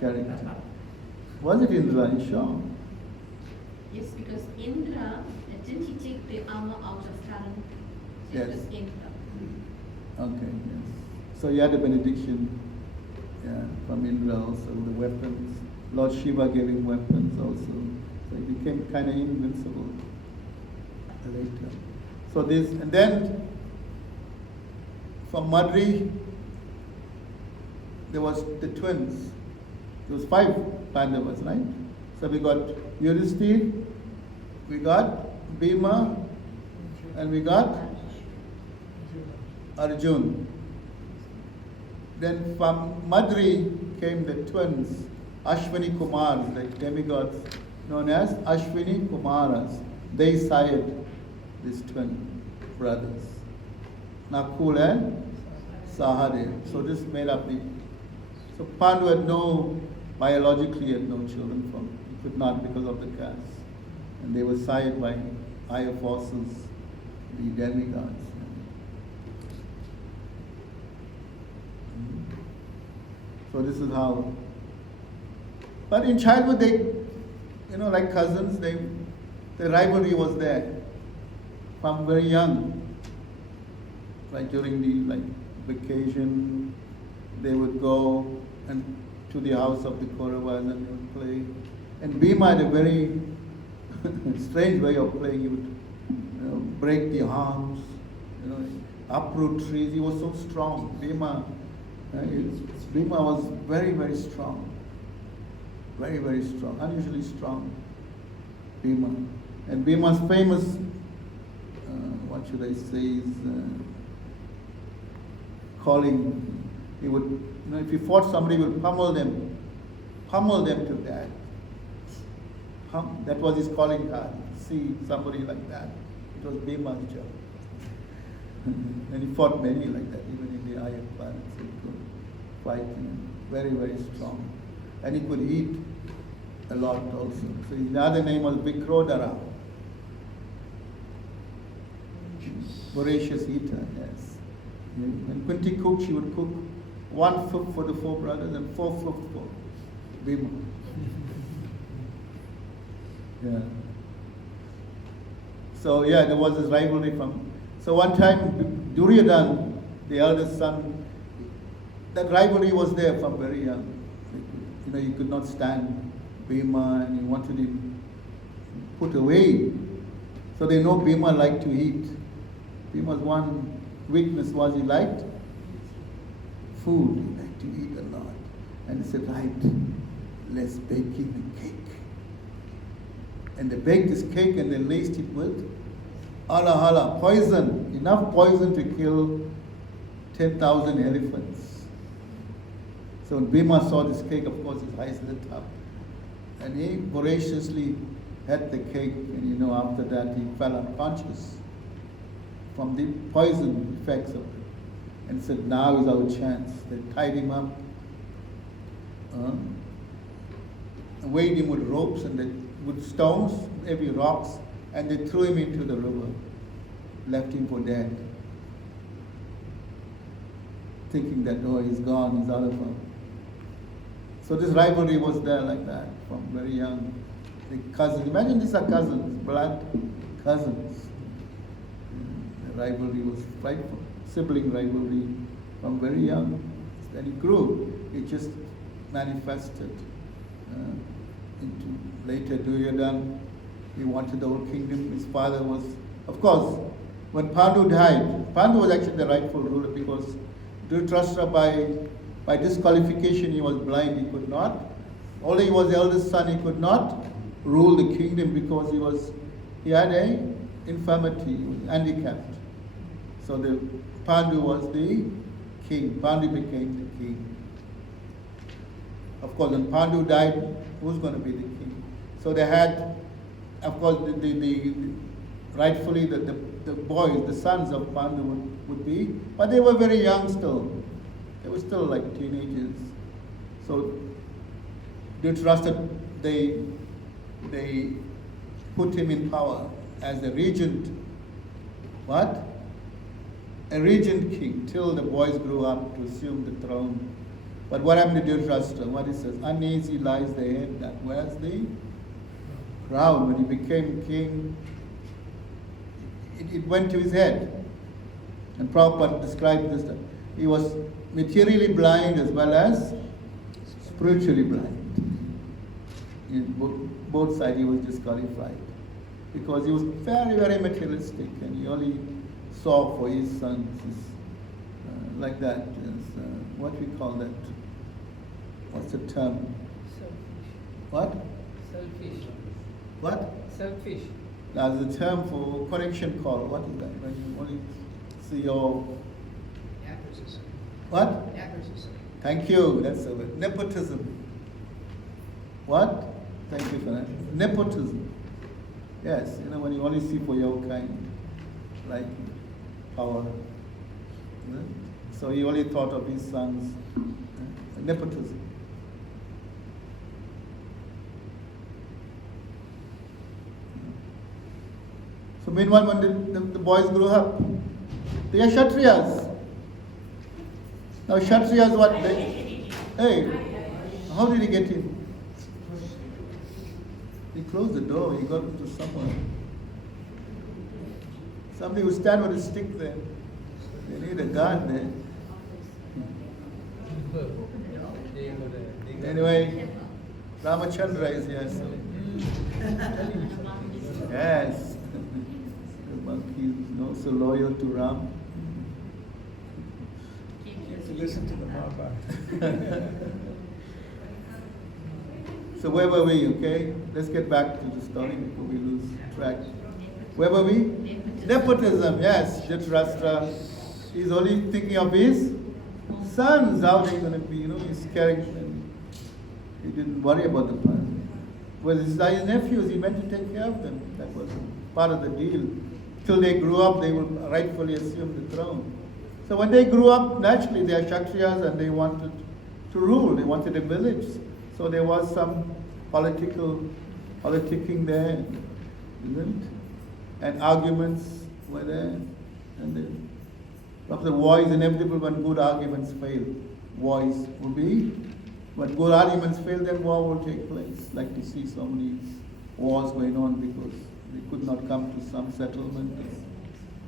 character. Was it Indra? You sure? Yes, because Indra, didn't he take the armor out of Karan? So Yes. it was Indra. Okay, yes. So you had a benediction from Indra also, the weapons. Lord Shiva gave him weapons also. So he became kind of invincible later. So this, and then from Madri, there was the twins. There was 5 Pandavas, right? So we got Yudhishthir, we got Bhima, and we got Arjun. Then from Madri came the twins, Ashwini Kumars, like demigods known as Ashwini Kumaras. They sired this twin. brothers, Nakul and Sahadev. So this made up the. So Pandu had biologically had no children from. He could not because of the caste, and they were sired by higher forces, the demigods. So this is how. But in childhood, like cousins, the rivalry was there from very young. Like during the vacation, they would go and to the house of the Kauravas and they would play. And Bhima had a very strange way of playing. He would break the arms, uproot trees. He was so strong. Bhima was very, very strong. Very, very strong, unusually strong. Bhima. And Bhima's famous, what should I say, is calling. He would, if he fought somebody, he would pummel them to death. That was his calling card. See somebody like that. It was Bhima's job. And he fought many like that, even in the higher planets. He could fight, very, very strong. And he could eat a lot also. So his other name was Vikrodara. Voracious eater, yes. When Kunti cooked, she would cook 1/5 for the 4 brothers and 4/5 for Bhima. Yeah. So there was this rivalry from. So one time, Duryodhana, the eldest son, that rivalry was there from very young. He could not stand Bhima and he wanted him put away. So they know Bhima liked to eat. Bhima's one weakness was he liked food. He liked to eat a lot. And he said, right, let's bake him a cake. And they baked this cake and they laced it with hala poison, enough poison to kill 10,000 elephants. So when Bhima saw this cake, of course his eyes lit up. And he voraciously had the cake, and after that he fell unconscious from the poison effects of it. And said, now is our chance. They tied him up, weighed him with ropes and with stones, heavy rocks, and they threw him into the river, left him for dead, thinking that, he's gone, he's out of him. So this rivalry was there like that from very young. The cousins, imagine these are cousins, blood cousins. The rivalry was frightful, sibling rivalry from very young. And it grew, it just manifested into later Duryodhana. He wanted the whole kingdom. His father was, of course, when Pandu died, Pandu was actually the rightful ruler because Dhritarashtra by disqualification he was blind, he could not. Although he was the eldest son, he could not rule the kingdom because he had an infirmity, he was handicapped. So the Pandu was the king. Pandu became the king. Of course, when Pandu died, who's going to be the king? So they had, of course, the rightfully the boys, the sons of Pandu would be, but they were very young still. They were still like teenagers. So Dhritarashtra, they put him in power as a regent. What? A regent king till the boys grew up to assume the throne. But what happened to Dhritarashtra? What he says, uneasy lies the head that wears the crown. When he became king, it went to his head. And Prabhupada described this, that he was materially blind as well as spiritually blind. In both sides he was disqualified because he was very, very materialistic and he only saw for his sons, like that. What we call that? What's the term? Selfish. What? Selfish. What? Selfish. Now there's a term for correction call. What is that? When you only see your Nepotism. what? Nepotism. Thank you. That's the word. Nepotism. What? Thank you for that. Nepotism. Yes, when you only see for your kind, like power. So he only thought of his sons. Nepotism. So meanwhile, when the boys grew up, they are Kshatriyas. Now Kshatriyas, what they... Hey, how did he get in? He closed the door, he got into somewhere. Somebody would stand with a stick there. They need a guard there. Anyway, Ramachandra is here, so... Yes. The monkey is not so loyal to Ram. To listen to the Mahabharata. So where were we, okay? Let's get back to the story before we lose track. Where were we? Nepotism, yes. Dhritarashtra is only thinking of his sons, how they're going to be, he's caring. He didn't worry about the past. Well, his nephews, he meant to take care of them. That was part of the deal. Till they grew up, they would rightfully assume the throne. So when they grew up, naturally, they are Kshatriyas and they wanted to rule. They wanted a village. So there was some politicking there, isn't it? And arguments were there. And the war is inevitable when good arguments fail. Wars will be. When good arguments fail, then war will take place. Like we see so many wars going on because they could not come to some settlement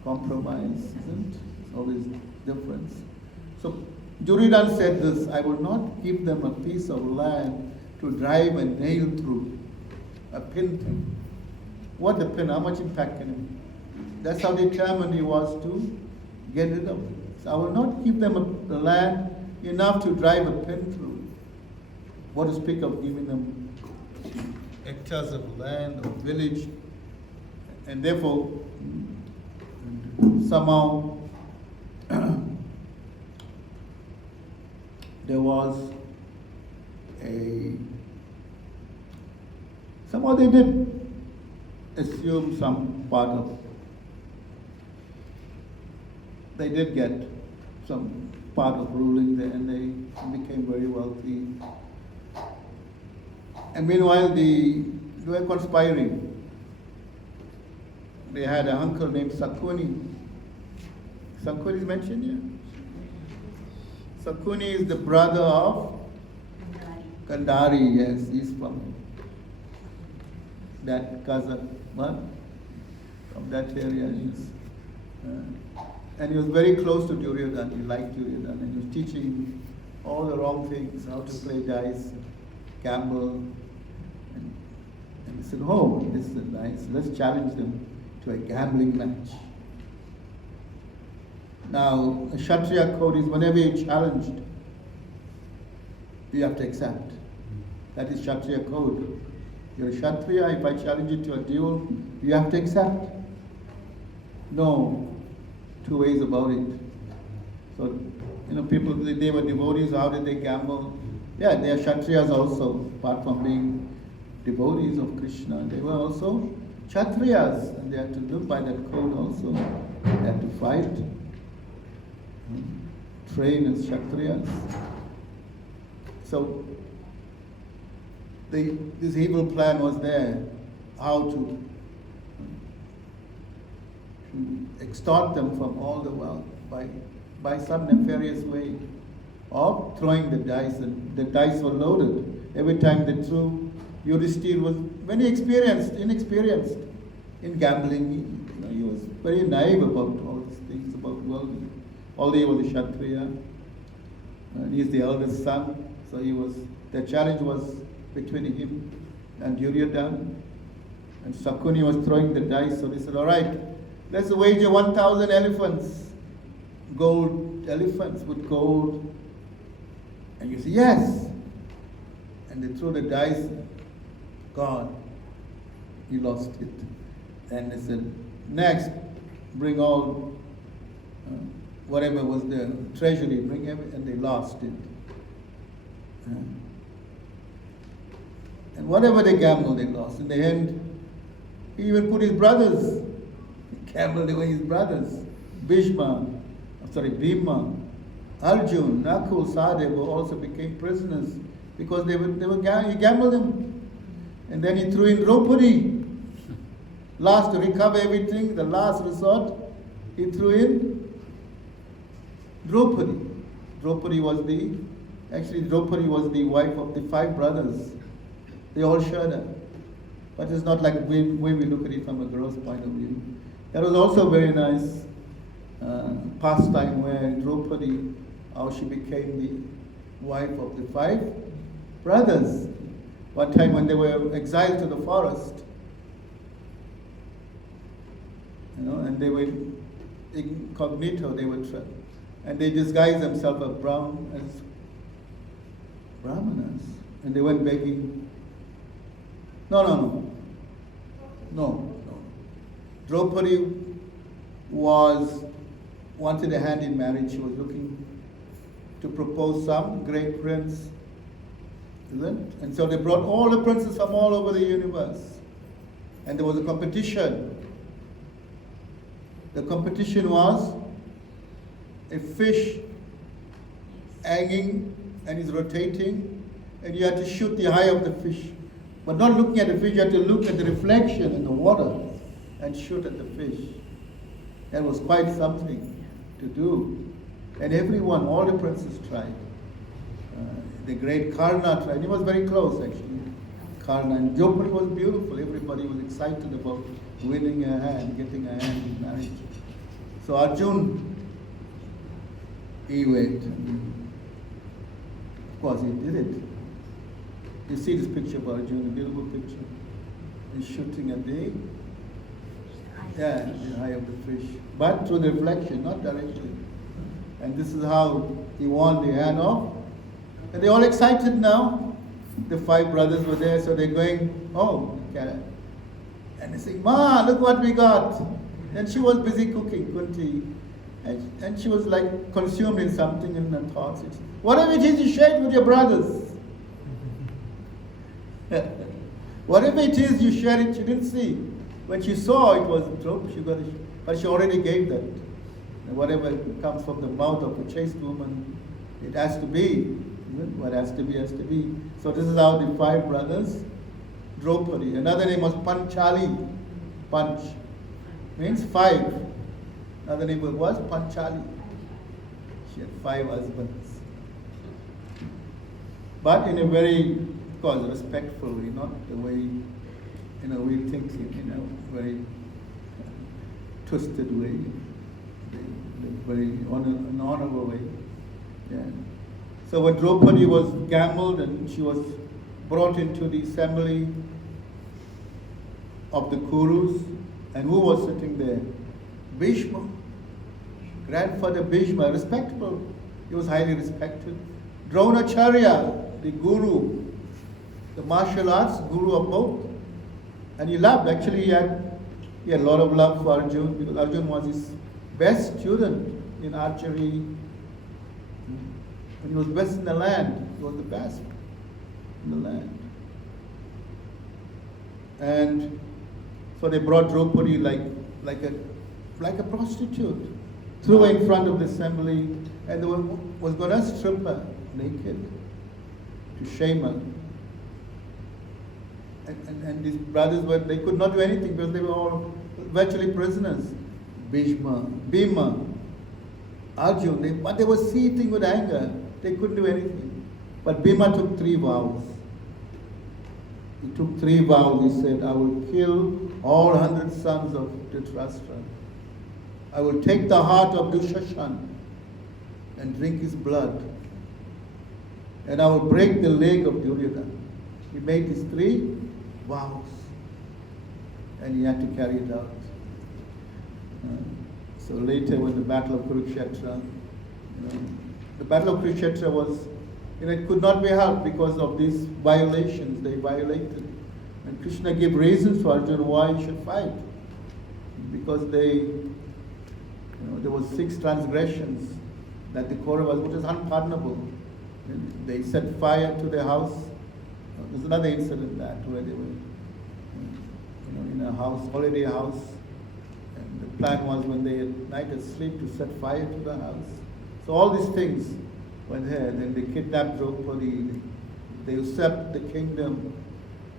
or compromise, isn't it? It's always difference. So Duryodhana said this, I will not give them a piece of land to drive a nail through, a pin through. What the pin? How much impact can it be? That's how determined he was to get rid of it. So I will not give them the land enough to drive a pin through. What to speak of giving them hectares of land or village, and therefore somehow there was somehow they did assume some part of, they did get some part of ruling there, and they became very wealthy. And meanwhile, they were conspiring. They had an uncle named Sakuni. Sakuni is mentioned here. Sakuni is the brother of Kandari, yes, he's from that Kazakh, from that area. And he was very close to Duryodhana. He liked Duryodhana, and he was teaching all the wrong things, how to play dice, gamble. And he said, oh, this is nice. Let's challenge them to a gambling match. Now, a Kshatriya code is whenever you're challenged, you have to accept. That is Kshatriya code. You're a Kshatriya, if I challenge you to a duel, you have to accept. No two ways about it. So, people, they were devotees, how did they gamble? Yeah, they are Kshatriyas also, apart from being devotees of Krishna. They were also Kshatriyas, and they had to live by that code also. They had to fight, train as Kshatriyas. So, this evil plan was there, how to extort them from all the wealth by some nefarious way of throwing the dice, and the dice were loaded. Every time they threw, Yudhishthira was very inexperienced in gambling. He was very naive about all these things, about wealth. Although he was a Kshatriya, and he's the eldest son, so the challenge was between him and Duryodhana. And Sakuni was throwing the dice, so they said, all right, let's wager 1,000 elephants, gold elephants with gold. And you say, yes. And they threw the dice, God, he lost it. And they said, next, bring all, whatever was the treasury, bring everything, and they lost it. And whatever they gambled, they lost. In the end, he even put his brothers, he gambled away his brothers. Bhishma, Bhima, Arjun, Nakul, Sahadeva also became prisoners because he gambled them. And then he threw in Draupadi. Last to recover everything, the last resort, he threw in Draupadi. Draupadi was the wife of the 5 brothers. They all shared her. But it's not like the way we look at it from a girl's point of view. That was also a very nice pastime where Draupadi, how she became the wife of the 5 brothers. One time when they were exiled to the forest, and they were incognito, and they disguised themselves as brahmanas, and they went begging. No. Draupadi wanted a hand in marriage. She was looking to propose some great prince, isn't it? And so they brought all the princes from all over the universe, and there was a competition. The competition was a fish hanging and is rotating, and you had to shoot the eye of the fish. But not looking at the fish, you had to look at the reflection in the water and shoot at the fish. That was quite something to do. And everyone, all the princes tried. The great Karna tried. He was very close, actually. Karna. And Draupadi was beautiful. Everybody was excited about winning her hand, getting her hand in marriage. So Arjun, he went. Of course, he did it. You see this picture of Arjun, a beautiful picture. He's shooting at the eye of the fish. But through the reflection, not directly. And this is how he won the hand of. And they're all excited now. The 5 brothers were there, so they're going home. And they say, Ma, look what we got. And she was busy cooking, Kunti. And she was like consumed in something in her thoughts. Whatever it is, you share it with your brothers. Whatever it is, you share it. She didn't see. When she saw it was a joke, but she already gave that. And whatever comes from the mouth of a chaste woman, it has to be. What has to be, has to be. So this is how the 5 brothers, Draupadi. Another name was Panchali. Panch means 5. Another name was Panchali. She had 5 husbands. But in a very, of course, respectful way, not the way, we think in a very twisted way, very honorable way. Yeah. So when Draupadi was gambled and she was brought into the assembly of the Kurus, and who was sitting there? Bhishma, grandfather Bhishma, respectable. He was highly respected. Dronacharya, the guru, the martial arts guru of both. And he loved, actually he had a lot of love for Arjun, because Arjun was his best student in archery. And he was best in the land. He was the best in the land. And so they brought Draupadi like a prostitute, threw her in front of the assembly, and they was going to strip her naked to shame her. And these brothers they could not do anything because they were all virtually prisoners. Bhima, Arjun, but they were seething with anger. They couldn't do anything. But Bhima took 3 vows. He took 3 vows. He said, I will kill all 100 sons of Dhritarashtra. I will take the heart of Dushashan and drink his blood. And I will break the leg of Duryodhana. He made these 3 vows. And he had to carry it out. So later when the Battle of Kurukshetra, the Battle of Kurukshetra was, it could not be helped because of these violations they violated. And Krishna gave reasons for Arjuna why he should fight. Because there was 6 transgressions that the Kauravas, which is unpardonable. They set fire to their house. There's another incident that where they were in a house, holiday house, and the plan was when they at night asleep to set fire to the house. So all these things were there. Then they kidnapped Draupadi, they usurped the kingdom.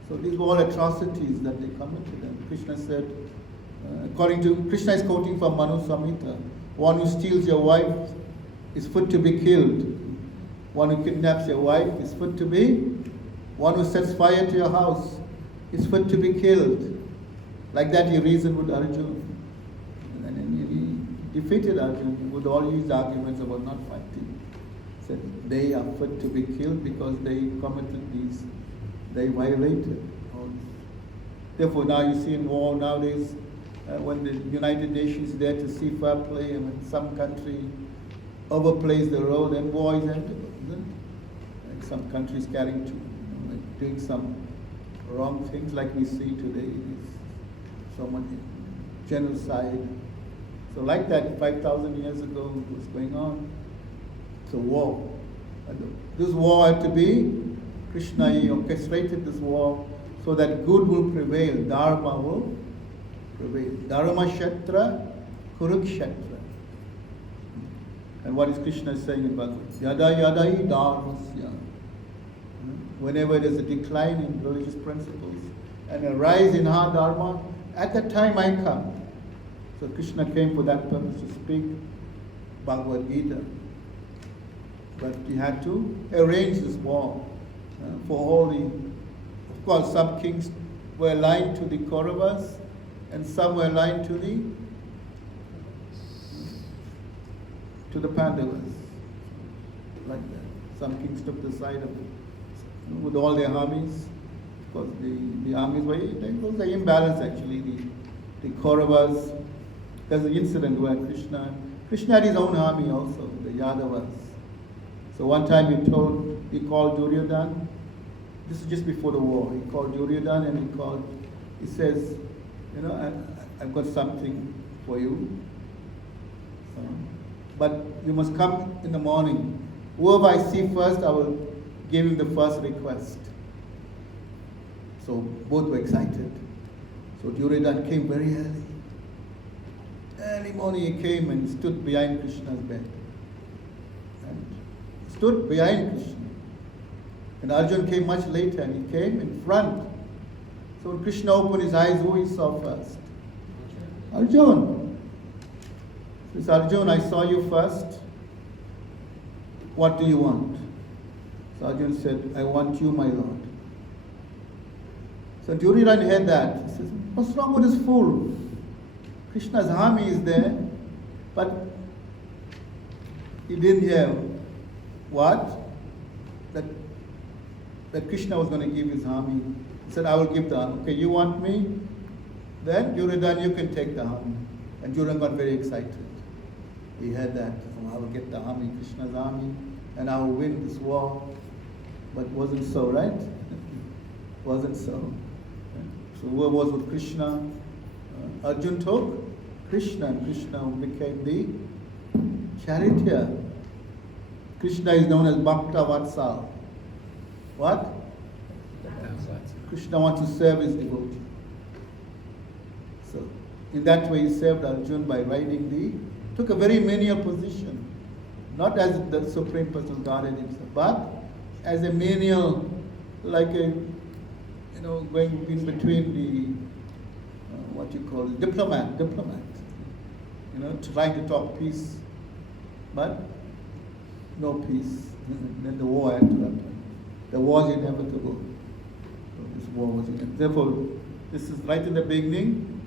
So these were all atrocities that they committed. And Krishna said, according to, Krishna is quoting from Manu Samhita, one who steals your wife is fit to be killed. One who kidnaps your wife is fit to be, one who sets fire to your house is fit to be killed. Like that he reasoned with Arjuna. And then he defeated Arjuna with all his arguments about not fighting. He said they are fit to be killed because they committed these, they violated all this. Therefore now you see in war nowadays, when the United Nations is there to see fair play, and when some country overplays the role, then war is ended, isn't it? Like some countries carrying like doing some wrong things like we see today. So much genocide. So like that 5,000 years ago was going on. It's a war. And this war had to be, Krishna he orchestrated this war so that good will prevail, Dharma will prevail. Dharma Kshetra, Kurukshetra. And what is Krishna saying in Bhagavad? Yada yadai dharmasya. Whenever there's a decline in religious principles and a rise in hard dharma, at that time I come. So Krishna came for that purpose to speak Bhagavad Gita. But he had to arrange this war for all the, of course some kings were aligned to the Kauravas and some were aligned to the Pandavas. Like that. Some kings took the side of with all their armies. Because the armies were, there was an imbalance actually. The Kauravas, there's an incident where Krishna had his own army also, the Yadavas. So one time he called Duryodhan, this is just before the war, he called Duryodhan and he says, I've got something for you. But you must come in the morning. Whoever I see first, I will give him the first request. So both were excited. So Duryodhan came very early. Early morning he came and stood behind Krishna's bed. And stood behind Krishna. And Arjuna came much later and he came in front. So when Krishna opened his eyes, who he saw first? Arjuna. He says, Arjuna, I saw you first. What do you want? So Arjuna said, I want you, my Lord. So Duryodhana heard that. He says, what's wrong with this fool? Krishna's army is there, but he didn't hear what? That Krishna was going to give his army. He said, I will give the army. Okay, you want me? Then Duryodhana, you can take the army. And Duryodhana got very excited. He heard that, I will get the army, Krishna's army, and I will win this war. But it wasn't so, right? Wasn't so. So who was with Krishna? Arjuna took Krishna, and Krishna became the charioteer. Krishna is known as Bhakta Vatsal. What? Krishna wants to serve his devotee. So in that way he served Arjuna by took a very menial position. Not as the Supreme Personal Godhead himself, but as a menial, like a, going in between the, diplomat, trying to talk peace, but no peace. Then the war had to happen. The war is inevitable. So this war was inevitable. Therefore, this is right in the beginning.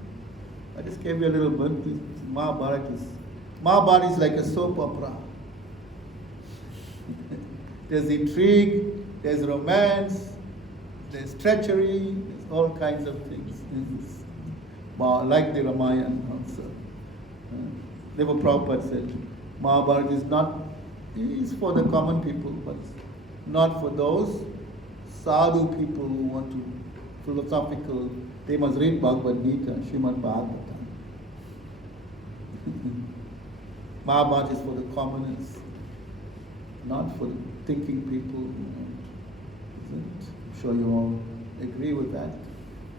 I just gave you a little bit. Mahabharata is like a soap opera. There's intrigue, there's romance, there's treachery, there's all kinds of things. Like the Ramayana also. Therefore Prabhupada said, Mahabharata is for the common people, but not for those sadhu people who want to philosophical. They must read Bhagavad Gita, Srimad Bhagavatam. Mahabharata is for the commoners, not for the thinking people. I'm sure you all agree with that.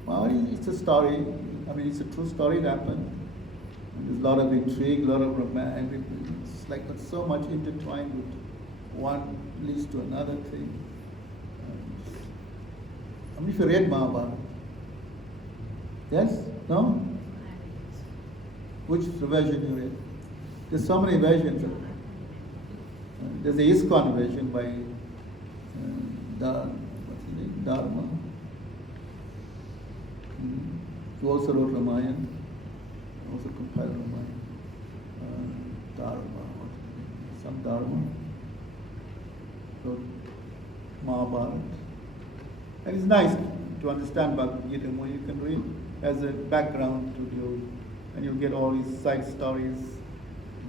Well, it's a story. It's a true story that happened. There's a lot of intrigue, a lot of romance, everything. It's like it's so much intertwined with one leads to another thing. How many of you read Mahabharata? Yes? No? Which version you read? There's so many versions. There's the ISKCON version by what's his name? Dharma. He also wrote Ramayana. Also compiled Ramayana. Dharma. Some Dharma. Wrote Mahabharata. And it's nice to understand Bhagavad Gita more. You can read as a background to you, and you'll get all these side stories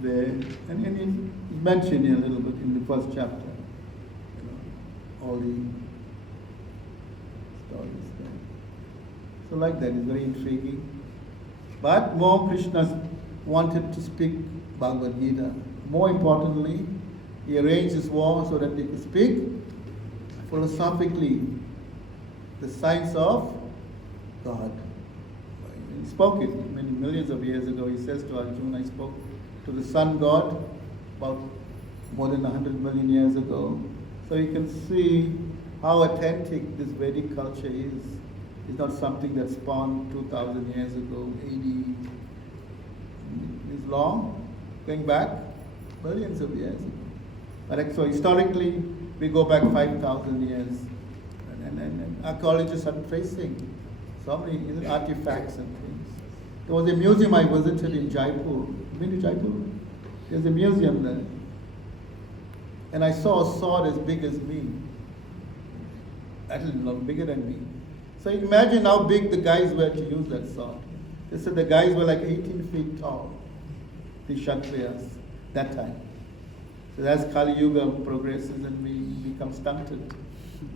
there. And it's mentioned here a little bit in the first chapter. You know, all the stories there. So like that, it's very intriguing. But more Krishna wanted to speak Bhagavad Gita. More importantly, he arranged his war so that they could speak philosophically the science of God. He spoke it many millions of years ago. He says to Arjuna, I spoke to the sun god about more than 100 million years ago. So you can see how authentic this Vedic culture is. It's not something that spawned 2,000 years ago, 80. It's long, going back millions of years ago. But so historically, we go back 5,000 years. And archaeologists are tracing so many artifacts and things. There was a museum I visited in Jaipur. Been to Jaipur? There's a museum there. And I saw a sword as big as me. Actually, not bigger than me. So imagine how big the guys were to use that sword. They said the guys were like 18 feet tall, the Kshatriyas, that time. So as Kali Yuga progresses and we become stunted,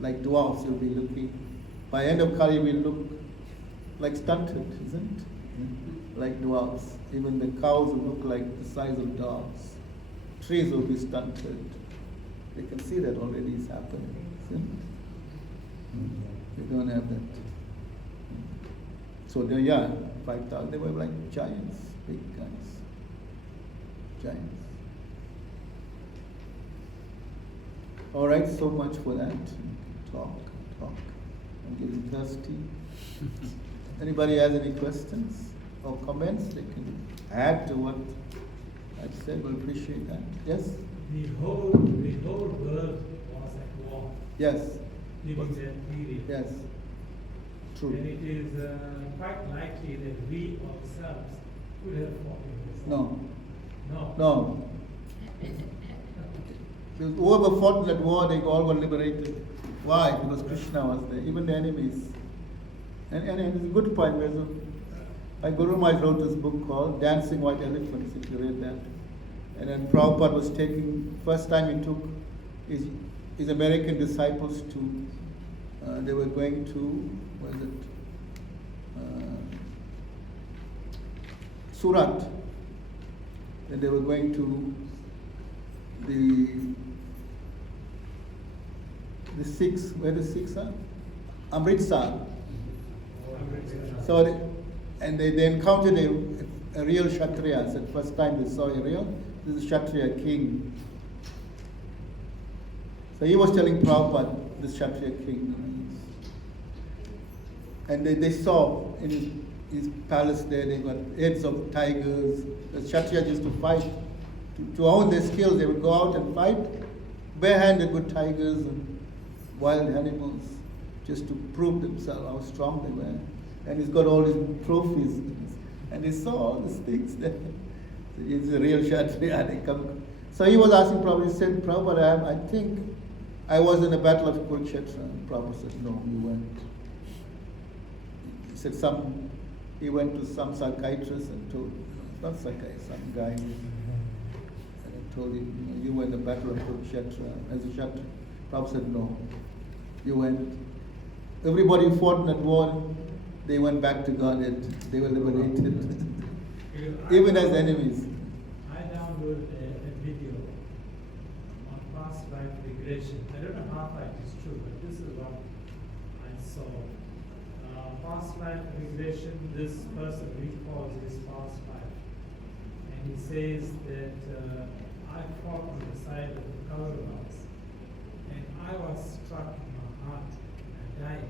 like dwarfs, you'll be looking. By end of Kali, we'll look like stunted, isn't it? Like dwarfs. Even the cows will look like the size of dogs. Trees will be stunted. They can see that already is happening, isn't it? We don't have that. So they, 5,000, they were like giants, big guys. Giants. All right, so much for that. Talk. I'm getting thirsty. Anybody has any questions or comments? They can add to what I've said. We'll appreciate that. Yes? The whole world was at war Yes. during that period. Yes. True. And it is quite likely that we ourselves could have fought in this. No. No. Because whoever fought in that war, they all got liberated. Why? Because Krishna was there, even the enemies. And it's a good point. My Guru Maharaj wrote this book called Dancing White Elephants, if you read that. And then Prabhupada was taking, first time he took his American disciples to, they were going to, Surat. And they were going to the Sikhs, where the Sikhs are? Amritsar. So, they encountered a real Kshatriya. It's the first time they saw a real, this is Kshatriya king. So he was telling Prabhupada, this Kshatriya king. And they saw in his palace there, they got heads of tigers. The Kshatriyas used to fight. To own their skills, they would go out and fight barehanded with tigers and wild animals, just to prove themselves how strong they were. And he's got all his trophies. And they saw all these things there. He's a real Kshatriya. They come. So he was asking Prabhupada, he said, Prabhupada, I think I was in the battle of Kurukshetra. And Prabhupada said, no, you weren't. He said he went to some psychiatrist and told, not psychiatrist, some guy, and told him, you were in the battle of Kurukshetra as a Kshatriya. Prabhupada said, no, you went. Everybody who fought in that war, they went back to Godhead. They were liberated. Even as enemies. I downloaded a video on past life regression. I don't know how far it is true, but this is what I saw. Past life regression, this person recalls his past life. he says that I fought on the side of the Kauravas, and I was struck in my heart and died.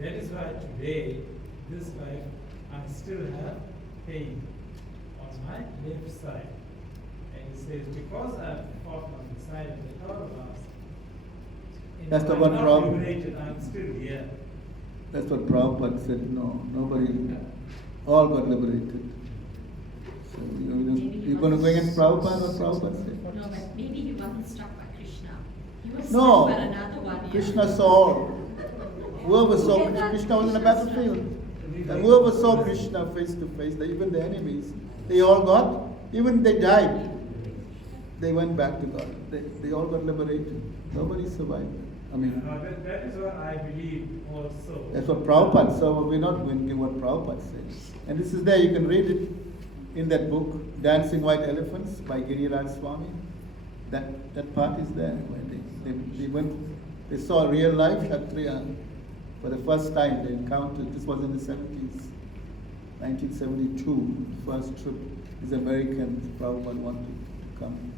That is why today, this life, I still have pain on my left side. And he says, because I fought on the side of the Kauravas, and That's the I'm one not problem. liberated, I'm still here. That's what Prabhupada said, no, nobody, all got liberated. So you're going to go against Prabhupada, what Prabhupada said? No, but maybe he wasn't struck by Krishna. He was No. struck by another one. yeah. Krishna saw, whoever saw Krishna was in a battlefield. And whoever saw Krishna face to face, even the enemies, they all got, even they died, they went back to God. They all got liberated. Nobody survived. I mean, That is what I believe also. that's what Prabhupada said, but we're not going to give what Prabhupada says. And this is there, you can read it in that book, Dancing White Elephants by Giriraj Swami. That part is there, where they saw real life Kshatriya for the first time. They encountered, this was in the 70s, 1972, first trip. These Americans, Prabhupada wanted to come,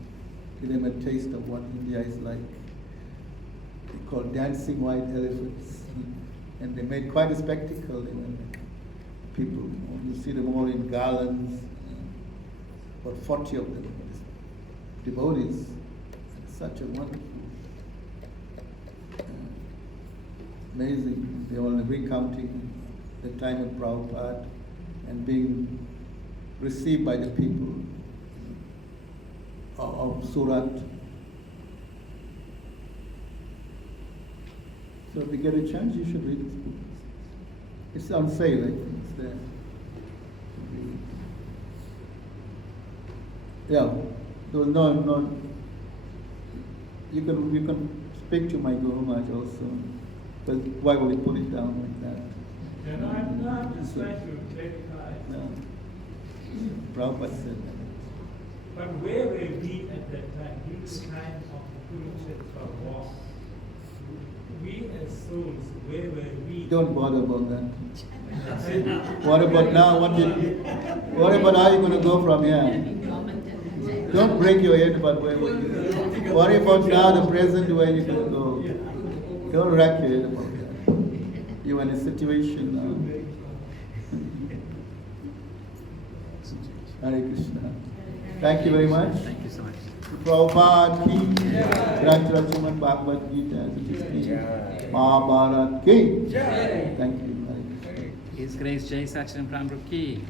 give them a taste of what India is like. They called Dancing White Elephants. And they made quite a spectacle. They were like people, you see them all in garlands, about 40 of them, devotees. Such a wonderful, amazing. They all recounting the time of Prabhupada and being received by the people of Surat. So if you get a chance, you should read this book. It's on sale, I think. It's there. Yeah, there was no. You can speak to my Guru Maharaj also. But why would he put it down like that? You know, I'm just trying to clarify. No. Prabhupada said that. But where were we at that time? During the time of the Kurukshetra war. We as souls, where were we? Don't bother about that. What about now? What about how you're going to go from here? Don't break your head about where we're going. Worry about now, the present, where you're going to go. Don't rack your head about that. You're in a situation now. Hare Krishna. Thank you very much. Thank you so much. Prabhupada ki, Granth Rachaman Bhagavad Gita, Mahabharata ki. Thank you. Hare Krishna. His Grace Jaisacinandana Prabhu ki.